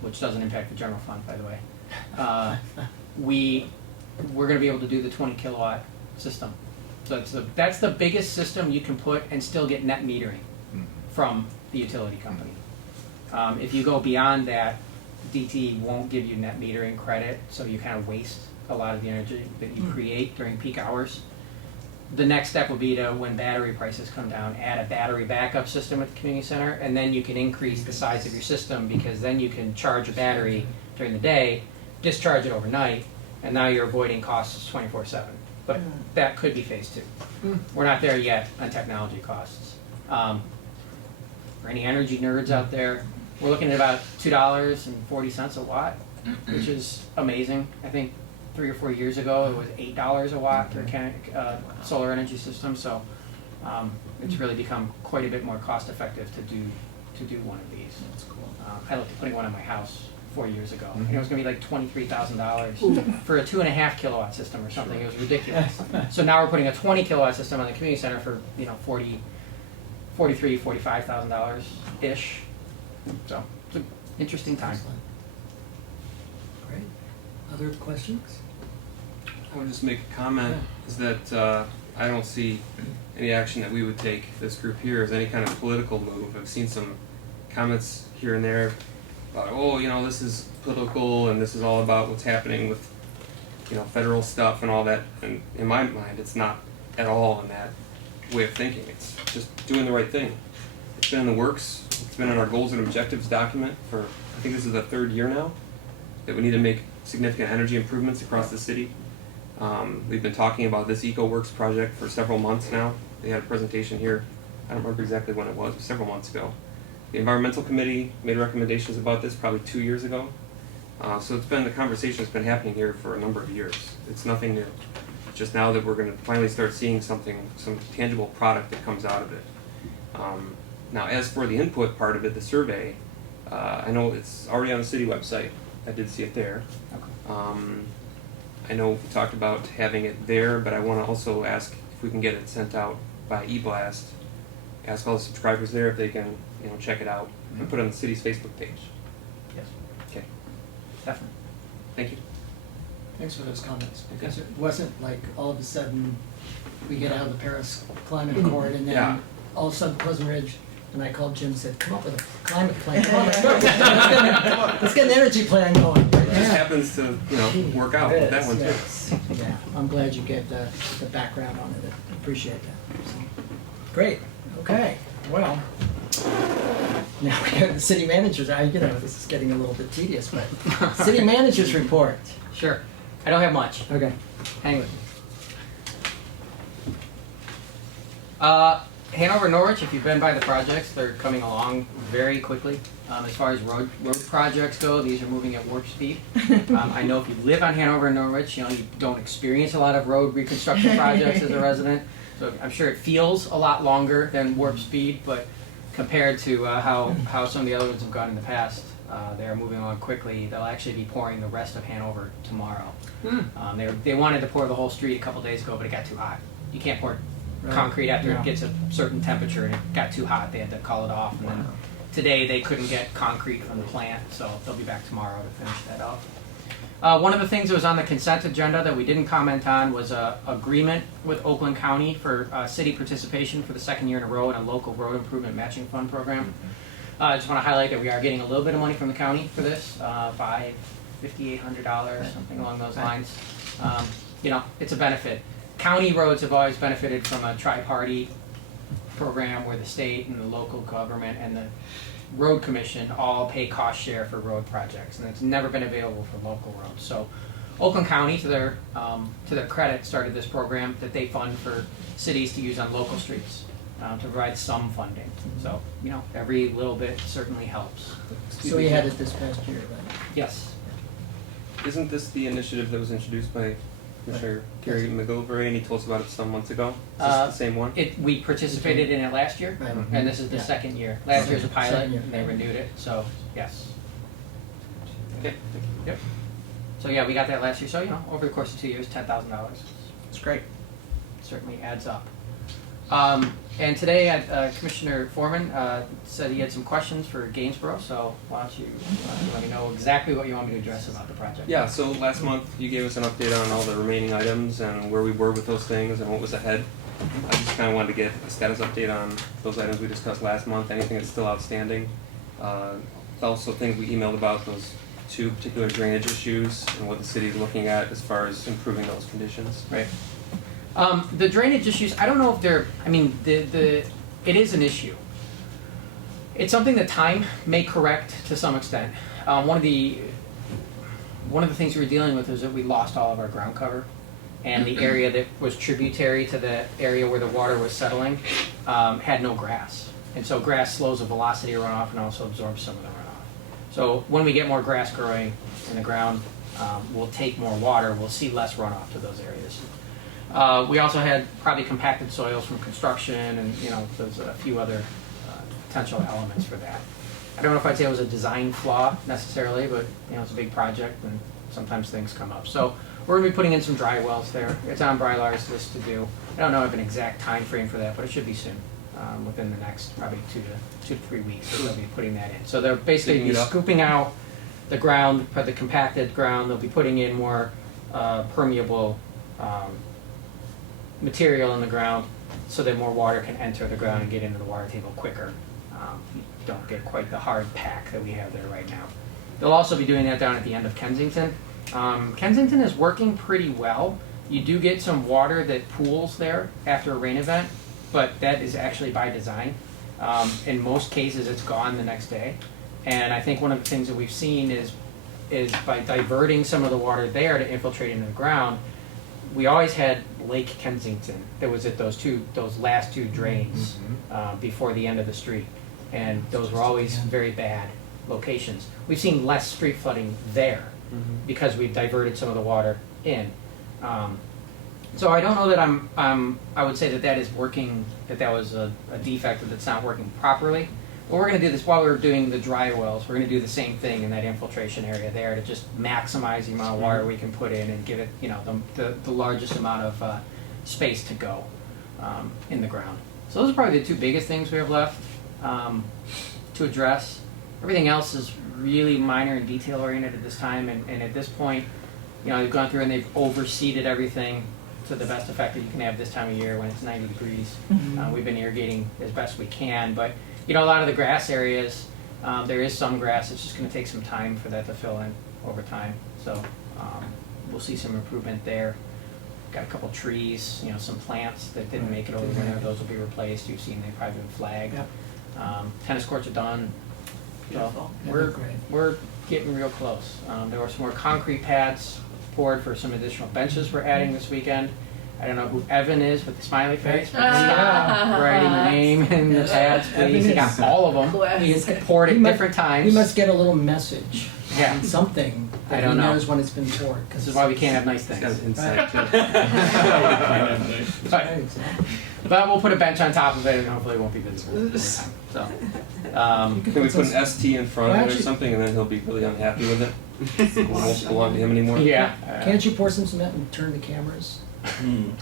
which doesn't impact the general fund, by the way. We're going to be able to do the 20 kilowatt system. So that's the biggest system you can put and still get net metering from the utility company. If you go beyond that, DTE won't give you net metering credit, so you kind of waste a lot of the energy that you create during peak hours. The next step would be to, when battery prices come down, add a battery backup system at the community center, and then you can increase the size of your system because then you can charge a battery during the day, discharge it overnight, and now you're avoiding costs 24/7. But that could be phase 2. We're not there yet on technology costs. For any energy nerds out there, we're looking at about $2.40 a watt, which is amazing. I think 3 or 4 years ago it was $8 a watt for a solar energy system. So it's really become quite a bit more cost effective to do one of these. That's cool. I looked at putting one on my house 4 years ago, and it was going to be like $23,000 for a 2.5 kilowatt system or something. It was ridiculous. So now we're putting a 20 kilowatt system on the community center for $45,000 ish. So it's an interesting time. Excellent. Great. Other questions? I would just make a comment, is that I don't see any action that we would take, this group here, as any kind of political move. I've seen some comments here and there about, this is political and this is all about what's happening with, federal stuff and all that. And in my mind, it's not at all in that way of thinking. It's just doing the right thing. It's been in the works. It's been in our goals and objectives document for, I think this is the 3rd year now, that we need to make significant energy improvements across the city. We've been talking about this EcoWorks project for several months now. They had a presentation here I don't remember exactly when it was several months ago. The environmental committee made recommendations about this probably 2 years ago. So the conversation's been happening here for a number of years. It's nothing new. Just now that we're going to finally start seeing some tangible product that comes out of it. Now, as for the input part of it, the survey, I know it's already on the city website. I did see it there. I know we talked about having it there, but I want to also ask if we can get it sent out by e-blast. Ask all the subscribers there if they can, check it out and put it on the city's Facebook page. Yes, Okay, Definitely. thank you. thanks for those comments, because it wasn't like all of a sudden we get out of the Paris Climate Accord and then Yeah. all of a sudden Pleasant Ridge, and I called Jim and said, come up with a climate plan. Let's get an energy plan going. It just happens to, work out with that one too. Yes. Yeah, I'm glad you gave the background on it. I appreciate that. So, great. Okay. Well, now we got the city managers. This is getting a little bit tedious, but city managers report. Sure. I don't have much. Okay. Hang with me. Hanover Norwich, if you've been by the projects, they're coming along very quickly. As far as road projects go, these are moving at warp speed. I know if you live on Hanover and Norwich, you don't experience a lot of road reconstruction projects as a resident. So I'm sure it feels a lot longer than warp speed, but compared to how some of the other ones have gone in the past, they're moving along quickly. They'll actually be pouring the rest of Hanover tomorrow. They wanted to pour the whole street a couple days ago, but it got too hot. You can't pour concrete after it gets a certain temperature, and it got too hot. They had to call it off. And then today they couldn't get concrete from the plant, so they'll be back tomorrow to finish that up. One of the things that was on the consent agenda that we didn't comment on was an agreement with Oakland County for city participation for the second year in a row in a local road improvement matching fund program. I just want to highlight that we are getting a little bit of money from the county for this, $5,800, something along those lines. It's a benefit. County roads have always benefited from a tri-party program where the state and the local government and the road commission all pay cost share for road projects, and it's never been available for local roads. So Oakland County, to their credit, started this program that they fund for cities to use on local streets to provide some funding. So every little bit certainly helps. So we had it this past year, then. Yes. Isn't this the initiative that was introduced by Commissioner Gary McGillivray, and he told us about it some months ago? Is this the same one? We participated in it last year, Right. and this is the second year. Last year was a pilot, Second year. and they renewed it, so yes. Okay, thank you. Yep. So yeah, we got that last year. So over the course of 2 years, $10,000. It's great. Certainly adds up. And today, Commissioner Foreman said he had some questions for Gainsborough. So why don't you let me know exactly what you want me to address about the project? Yeah, so last month you gave us an update on all the remaining items and where we were with those things and what was ahead. I just kind of wanted to get a status update on those items we discussed last month, anything that's still outstanding. Also things we emailed about, those 2 particular drainage issues and what the city is looking at as far as improving those conditions. Right. The drainage issues, I don't know if they're, it is an issue. It's something that time may correct to some extent. One of the things we were dealing with is that we lost all of our ground cover, and the area that was tributary to the area where the water was settling had no grass. And so grass slows the velocity of runoff and also absorbs some of the runoff. So when we get more grass growing in the ground, we'll take more water, we'll see less runoff to those areas. We also had probably compacted soils from construction, and there's a few other potential elements for that. I don't know if I'd say it was a design flaw necessarily, but it's a big project and sometimes things come up. So we're going to be putting in some dry wells there. It's on Brylar's list to do. I don't know if I have an exact time frame for that, but it should be soon, within the next probably 2 to 3 weeks. So they'll be putting that in. So they're basically be scooping out the ground, the compacted ground. They'll be putting in more permeable material in the ground so that more water can enter the ground and get into the water table quicker. You don't get quite the hard pack that we have there right now. They'll also be doing that down at the end of Kensington. Kensington is working pretty well. You do get some water that pools there after a rain event, but that is actually by design. In most cases, it's gone the next day. And I think one of the things that we've seen is by diverting some of the water there to infiltrate into the ground, we always had Lake Kensington that was at those last two drains before the end of the street, and those were always very bad locations. We've seen less street flooding there because we've diverted some of the water in. So I don't know that I would say that is working, that was a defect, or that's not working properly. But we're going to do this while we're doing the dry wells. We're going to do the same thing in that infiltration area there to just maximize the amount of water we can put in and give it, you know, the largest amount of space to go in the ground. So those are probably the two biggest things we have left to address. Everything else is really minor and detail oriented at this time, and at this point, you know, they've gone through and they've overseeded everything to the best effect that you can have this time of year when it's 90 degrees. We've been irrigating as best we can, but you know, a lot of the grass areas, there is some grass. It's just going to take some time for that to fill in over time. So we'll see some improvement there. Got a couple trees, you know, some plants that didn't make it over the winter. Those will be replaced. You've seen they've probably been flagged. Tennis courts are done. So we're getting real close. There were some more concrete pads poured for some additional benches we're adding this weekend. I don't know who Evan is with the smiley face. But stop writing your name in the pads, please. He got all of them. He is poured at different times. He must get a little message. Yeah. Something I that don't he know. knows when it's been poured. This is why we can't have nice He's got things. insight too. But we'll put a bench on top of it, and hopefully it won't be visible all the time. So, Can we put an ST in front of it or something, and then he'll be really unhappy with it? It won't belong to him anymore. yeah. Can't you pour some cement and turn the cameras?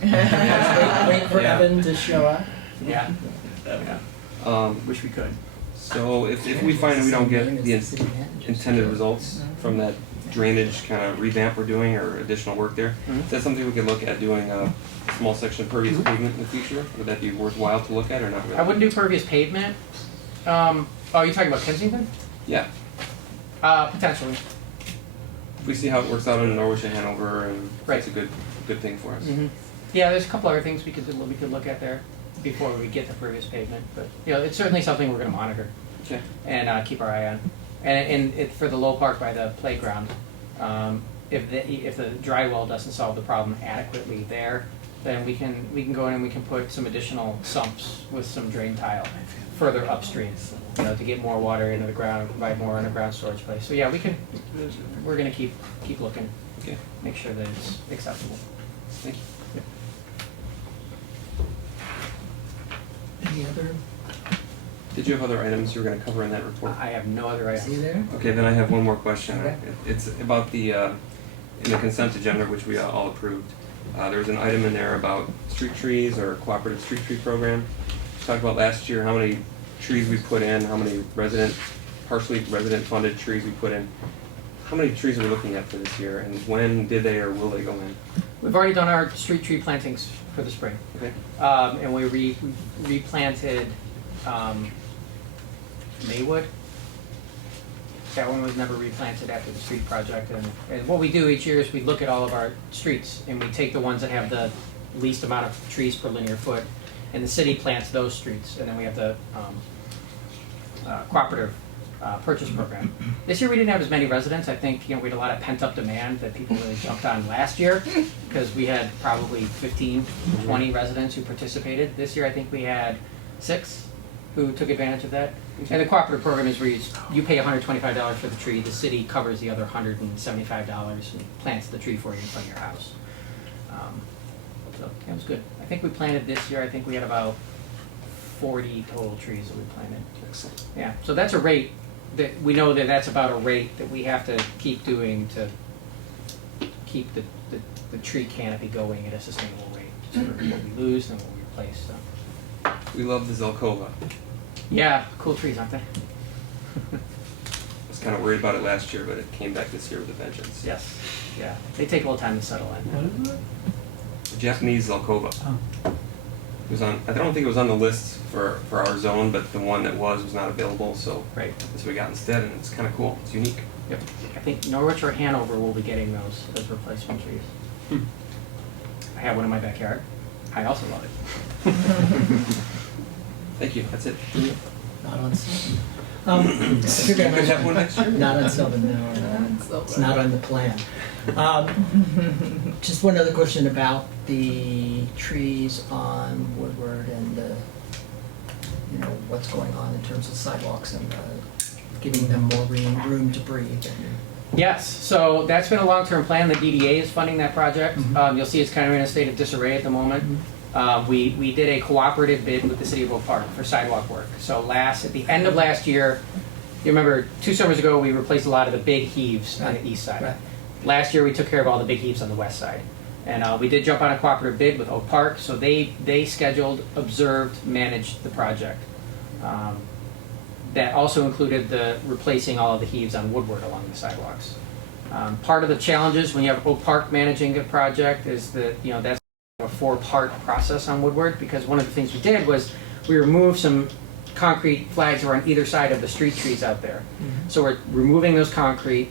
Yeah. Wait for Evan to show up. Yeah. Wish we could. So if we find that we don't get the intended results from that drainage kind of revamp we're doing or additional work there, is that something we could look at doing a small section of pervious pavement in the future? Would that be worthwhile to look at or not really? I wouldn't do pervious pavement. Oh, you're talking about Kensington? Yeah. Potentially. If we see how it works out in Norwich and Hanover, and Right. that's a good thing for us. Yeah, there's a couple other things we could look at there before we get to pervious pavement, but you know, it's certainly something we're going to monitor Okay. and keep our eye on. And for the low park by the playground, if the dry well doesn't solve the problem adequately there, then we can go in and we can put some additional sumps with some drain tile further upstream, you know, to get more water into the ground and provide more underground storage place. So yeah, we're going to keep looking. Okay. Make sure that it's acceptable. Thank you. Any other? Did you have other items you were going to cover in that report? I have no other items. See there? Okay, then I have one more question. Okay. It's about the, in the consent agenda, which we all approved. There was an item in there about street trees or cooperative street tree program. We talked about last year how many trees we put in, how many partially resident funded trees we put in. How many trees are we looking at for this year, and when did they or will they go in? We've already done our street tree plantings for the spring. Okay. And we replanted Maywood. That one was never replanted after the street project. And what we do each year is we look at all of our streets and we take the ones that have the least amount of trees per linear foot, and the city plants those streets, and then we have the cooperative purchase program. This year we didn't have as many residents. I think, you know, we had a lot of pent up demand that people really jumped on last year because we had probably 15, 20 residents who participated. This year I think we had 6 who took advantage of that. And the cooperative program is where you pay $125 for the tree, the city covers the other $175 and plants the tree for you in front of your house. So that was good. I think we planted this year, I think we had about 40 total trees that we planted. Excellent. Yeah, so that's a rate that we know that's about a rate that we have to keep doing to keep the tree canopy going at a sustainable rate. So what we lose and what we replace. So. We love the Zelkova. Yeah, cool trees, aren't they? I was kind of worried about it last year, but it came back this year with a vengeance. Yes. Yeah, they take a little time to settle in. What is it? The Japanese Zelkova. Oh. It was on. I don't think it was on the list for our zone, but the one that was not available. So Right. that's what we got instead, and it's kind of cool. It's unique. Yep. I think Norwich or Hanover will be getting those replacement trees. I have one in my backyard. I also love it. Thank you. That's it. Not on Sylvan. I think I You guys have one next year? Not on Sylvan, no. It's not on the plan. Just one other question about the trees on Woodward and what's going on in terms of sidewalks and giving them more room to breathe. Yes, so that's been a long-term plan. The DDA is funding that project. You'll see it's kind of in a state of disarray at the moment. We did a cooperative bid with the city of Oak Park for sidewalk work. So at the end of last year, you remember 2 summers ago we replaced a lot of the big heaves on the east side. Right. Last year we took care of all the big heaves on the west side. And we did jump on a cooperative bid with Oak Park, so they scheduled, observed, managed the project. That also included the replacing all of the heaves on Woodward along the sidewalks. Part of the challenges when you have Oak Park managing a project is that that's a 4-part process on Woodward, because one of the things we did was we removed some concrete flags that were on either side of the street trees out there. So we're removing those concrete.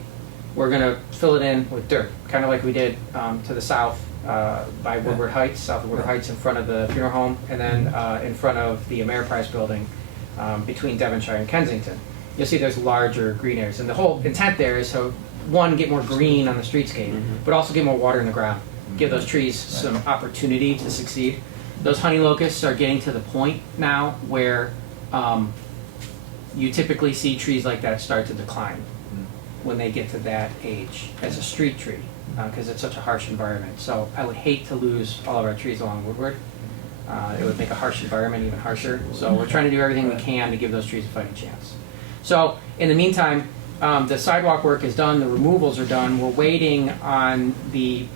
We're going to fill it in with dirt, kind of like we did to the south by Woodward Heights, south of Woodward Heights in front of the funeral home, and then in front of the Ameriprise building between Devonshire and Kensington. You'll see there's larger green areas. And the whole intent there is to, one, get more green on the streetscape, but also get more water in the ground. Give those trees some opportunity to succeed. Those honey locusts are getting to the point now where you typically see trees like that start to decline when they get to that age as a street tree, because it's such a harsh environment. So I would hate to lose all of our trees along Woodward. It would make a harsh environment even harsher. So we're trying to do everything we can to give those trees a fighting chance. So in the meantime, the sidewalk work is done, the removals are done. We're waiting on the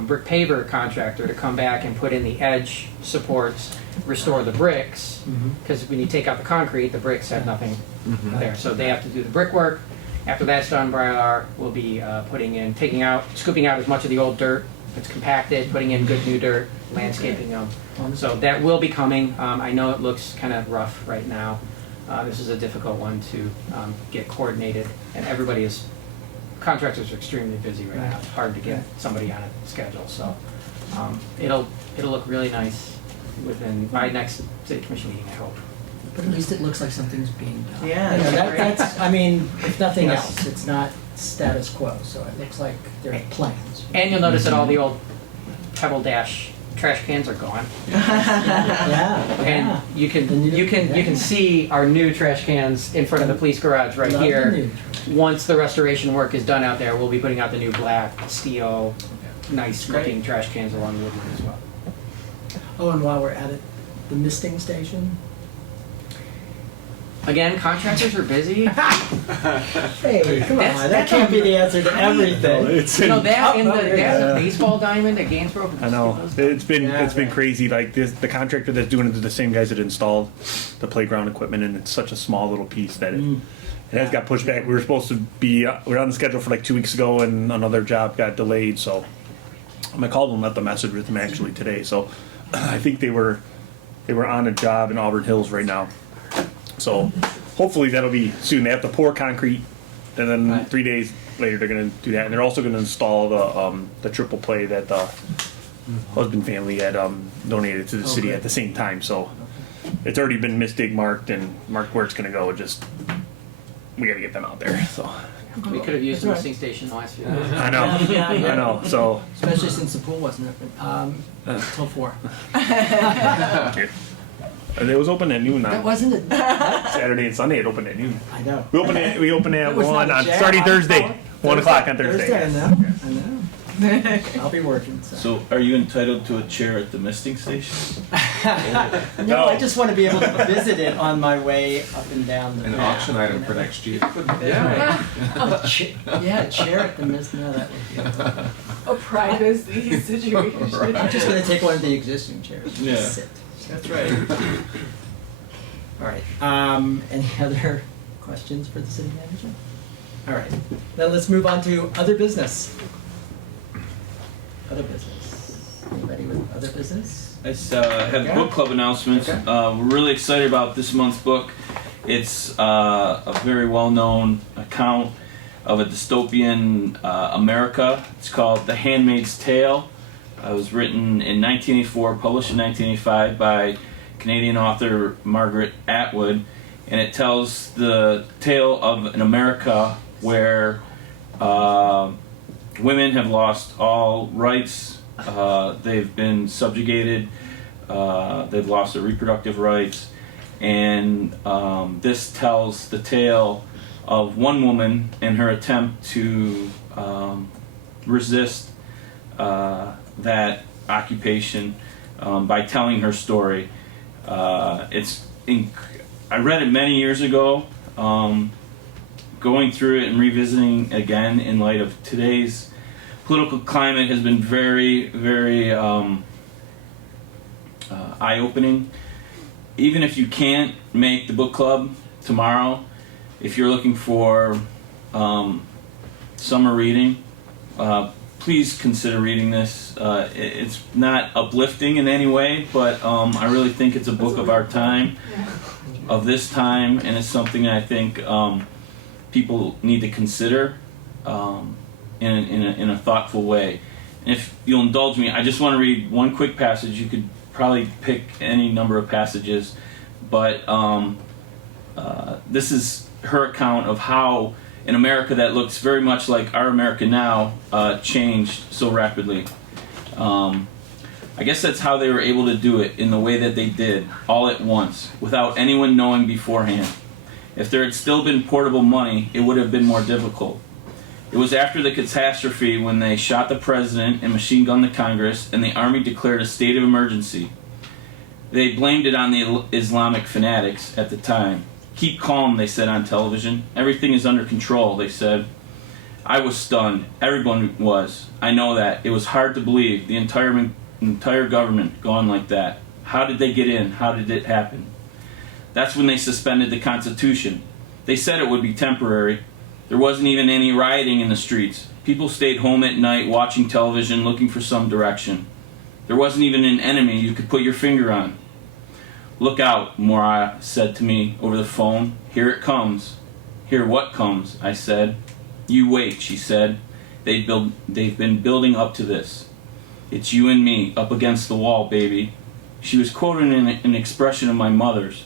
brick paver contractor to come back and put in the edge supports, restore the bricks, because when you take out the concrete, the bricks have nothing there. So they have to do the brickwork. After that's done, Briar will be scooping out as much of the old dirt that's compacted, putting in good new dirt, landscaping them. So that will be coming. I know it looks kind of rough right now. This is a difficult one to get coordinated, and contractors are extremely busy right now. It's hard to get somebody on a schedule, so it'll look really nice within my next city commission meeting, I hope. But at least it looks like something's being done. Yeah. That's, I mean, if nothing else, it's not status quo, so it looks like there are plans. And you'll notice that all the old Pebble Dash trash cans are gone. And you can see our new trash cans in front of the police garage right here. Once the restoration work is done out there, we'll be putting out the new black steel, nice looking trash cans along Woodward as well. Oh, and while we're at it, the misting station. Again, contractors are busy. Hey, come on, that can't be the answer to everything. It's They have a baseball diamond at Gainsborough. I know it's been crazy. Like the contractor that's doing it is the same guys that installed the playground equipment, and it's such a small little piece that it has got pushed back. We were supposed to be we were on the schedule for like 2 weeks ago, and another job got delayed. So I called them, left a message with them actually today. So I think they were on a job in Auburn Hills right now. So hopefully that'll be soon. They have to pour concrete, and then 3 days later they're going to do that. And they're also going to install the triple play that the husband family had donated to the city at the same time. So it's already been misdig marked and marked where it's going to go. Just we got to get them out there. So We could have used the misting station the last few days. I know, I know. So Especially since the pool wasn't open until 4. it was open at noon That on wasn't it. Saturday and Sunday. It opened at noon. I know. We open at It was 1 not a on jam. starting Thursday, Oh, 1 o'clock on Thursday. I know. I'll be working. So are you entitled to a chair at the misting station? No, I just want to be able to visit it on my way up and down the An path. auction item for next year. Yeah, a chair at the mist. No, that would be. A privacy situation. I'm just going to take one of the existing chairs. And Yeah. Sit. That's right. All right. Any other questions for the city manager? All right. Then let's move on to other business. Other business. Anybody with other business? I just have book club announcements. Okay. We're really excited about this month's book. It's a very well-known account of a dystopian America. It's called The Handmaid's Tale. It was written in 1984, published in 1985 by Canadian author Margaret Atwood, and it tells the tale of an America where women have lost all rights. They've been subjugated. They've lost their reproductive rights. And this tells the tale of one woman and her attempt to resist that occupation by telling her story. I read it many years ago. Going through it and revisiting again in light of today's political climate has been very, very eye-opening. Even if you can't make the book club tomorrow, if you're looking for summer reading, please consider reading this. It's not uplifting in any way, but I really think it's a book of our time, of this time, and it's something that I think people need to consider in a thoughtful way. And if you'll indulge me, I just want to read one quick passage. You could probably pick any number of passages, but this is her account of how an America that looks very much like our America now changed so rapidly. I guess that's how they were able to do it in the way that they did, all at once, without anyone knowing beforehand. If there had still been portable money, it would have been more difficult. It was after the catastrophe when they shot the president and machine gunned the Congress and the army declared a state of emergency. They blamed it on the Islamic fanatics at the time. Keep calm, they said on television. Everything is under control, they said. I was stunned. Everyone was. I know that. It was hard to believe. The entire government gone like that. How did they get in? How did it happen? That's when they suspended the Constitution. They said it would be temporary. There wasn't even any rioting in the streets. People stayed home at night watching television, looking for some direction. There wasn't even an enemy you could put your finger on. Look out, Moriah said to me over the phone. Here it comes. Here what comes, I said. You wait, she said. They've been building up to this. It's you and me, up against the wall, baby. She was quoting an expression of my mother's,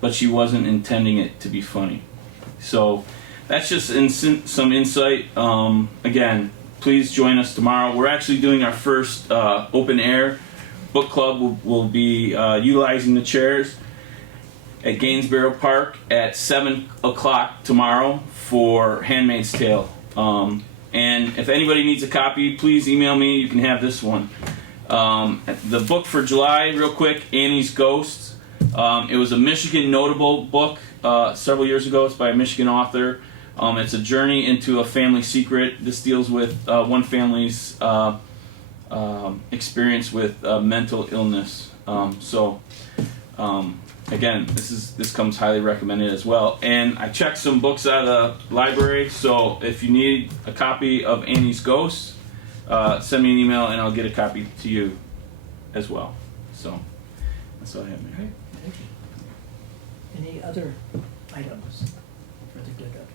but she wasn't intending it to be funny. So that's just some insight. Again, please join us tomorrow. We're actually doing our first open air book club. We'll be utilizing the chairs at Gainsborough Park at 7 o'clock tomorrow for Handmaid's Tale. And if anybody needs a copy, please email me. You can have this one. The book for July, real quick, Annie's Ghosts. It was a Michigan notable book several years ago. It's by a Michigan author. It's a journey into a family secret. This deals with one family's experience with mental illness. Again, this comes highly recommended as well. And I checked some books out of the library, so if you need a copy of Annie's Ghosts, send me an email and I'll get a copy to you as well. So that's all I have, Mayor. Okay, thank you. Any other items for the good of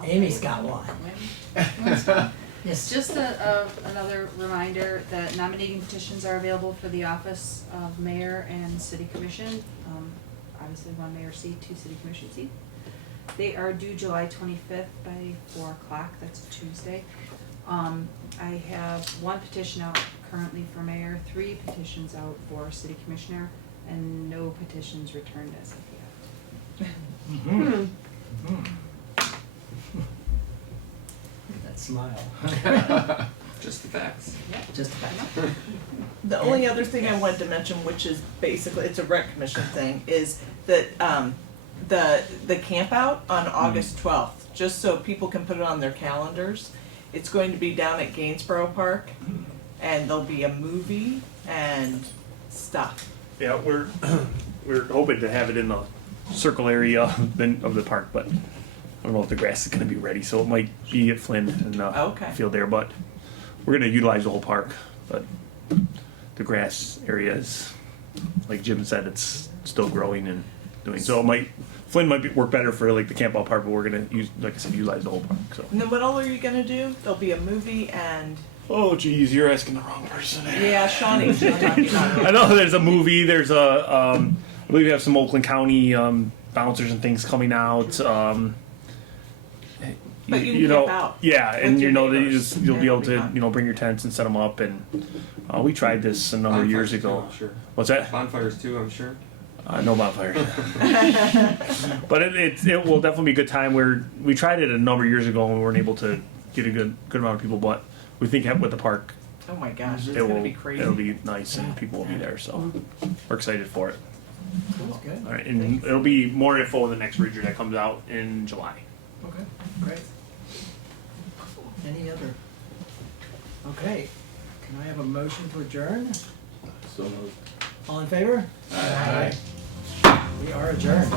the... Amy's got one. Yes. Just another reminder that nominating petitions are available for the office of mayor and city commission. Obviously, one mayor seat, 2 city commission seats. They are due July 25th by 4 o'clock. That's a Tuesday. I have 1 petition out currently for mayor, 3 petitions out for city commissioner, and no petitions returned as of yet. Mm-hmm. Mm-hmm. That smile. Just the facts. Just a fact. The only other thing I wanted to mention, which is basically, it's a rec commission thing, is that the camp out on August 12th, just so people can put it on their calendars, it's going to be down at Gainsborough Park, and there'll be a movie and stuff. Yeah, we're hoping to have it in the circle area of the park, but I don't know if the grass is going to be ready, so it might be at Flynn in the Okay. field there. But we're going to utilize the whole park. But the grass area is, like Jim said, it's still growing and doing. So Flynn might work better for like the camp out park, but we're going to use, like I said, utilize the whole park. So. And then what all are you gonna do? There'll be a movie and Oh geez, you're asking the wrong person. yeah, Shawnee's not talking about it. I know there's a movie. There's I believe we have some Oakland County bouncers and things coming out. But you can you know, camp out yeah, with and your you know, neighbors. you'll be Yeah, able it'll be to, fun. you know, bring your tents and set them up, and we tried this a number of years Bonfires too, ago. I'm sure. What's that? Bonfires too, I'm sure. No bonfires. But it will definitely be a good time. We tried it a number of years ago and we weren't able to get a good amount of people, but we think with the park Oh my gosh, it's it gonna will be crazy. it'll be nice and people will be there. So we're excited for it. That's good. All right, and it'll be more info in the next Ranger that comes out in July. Okay, great. Any other? Okay, can I have a motion to adjourn? So moved. All in favor? Aye. We are adjourned.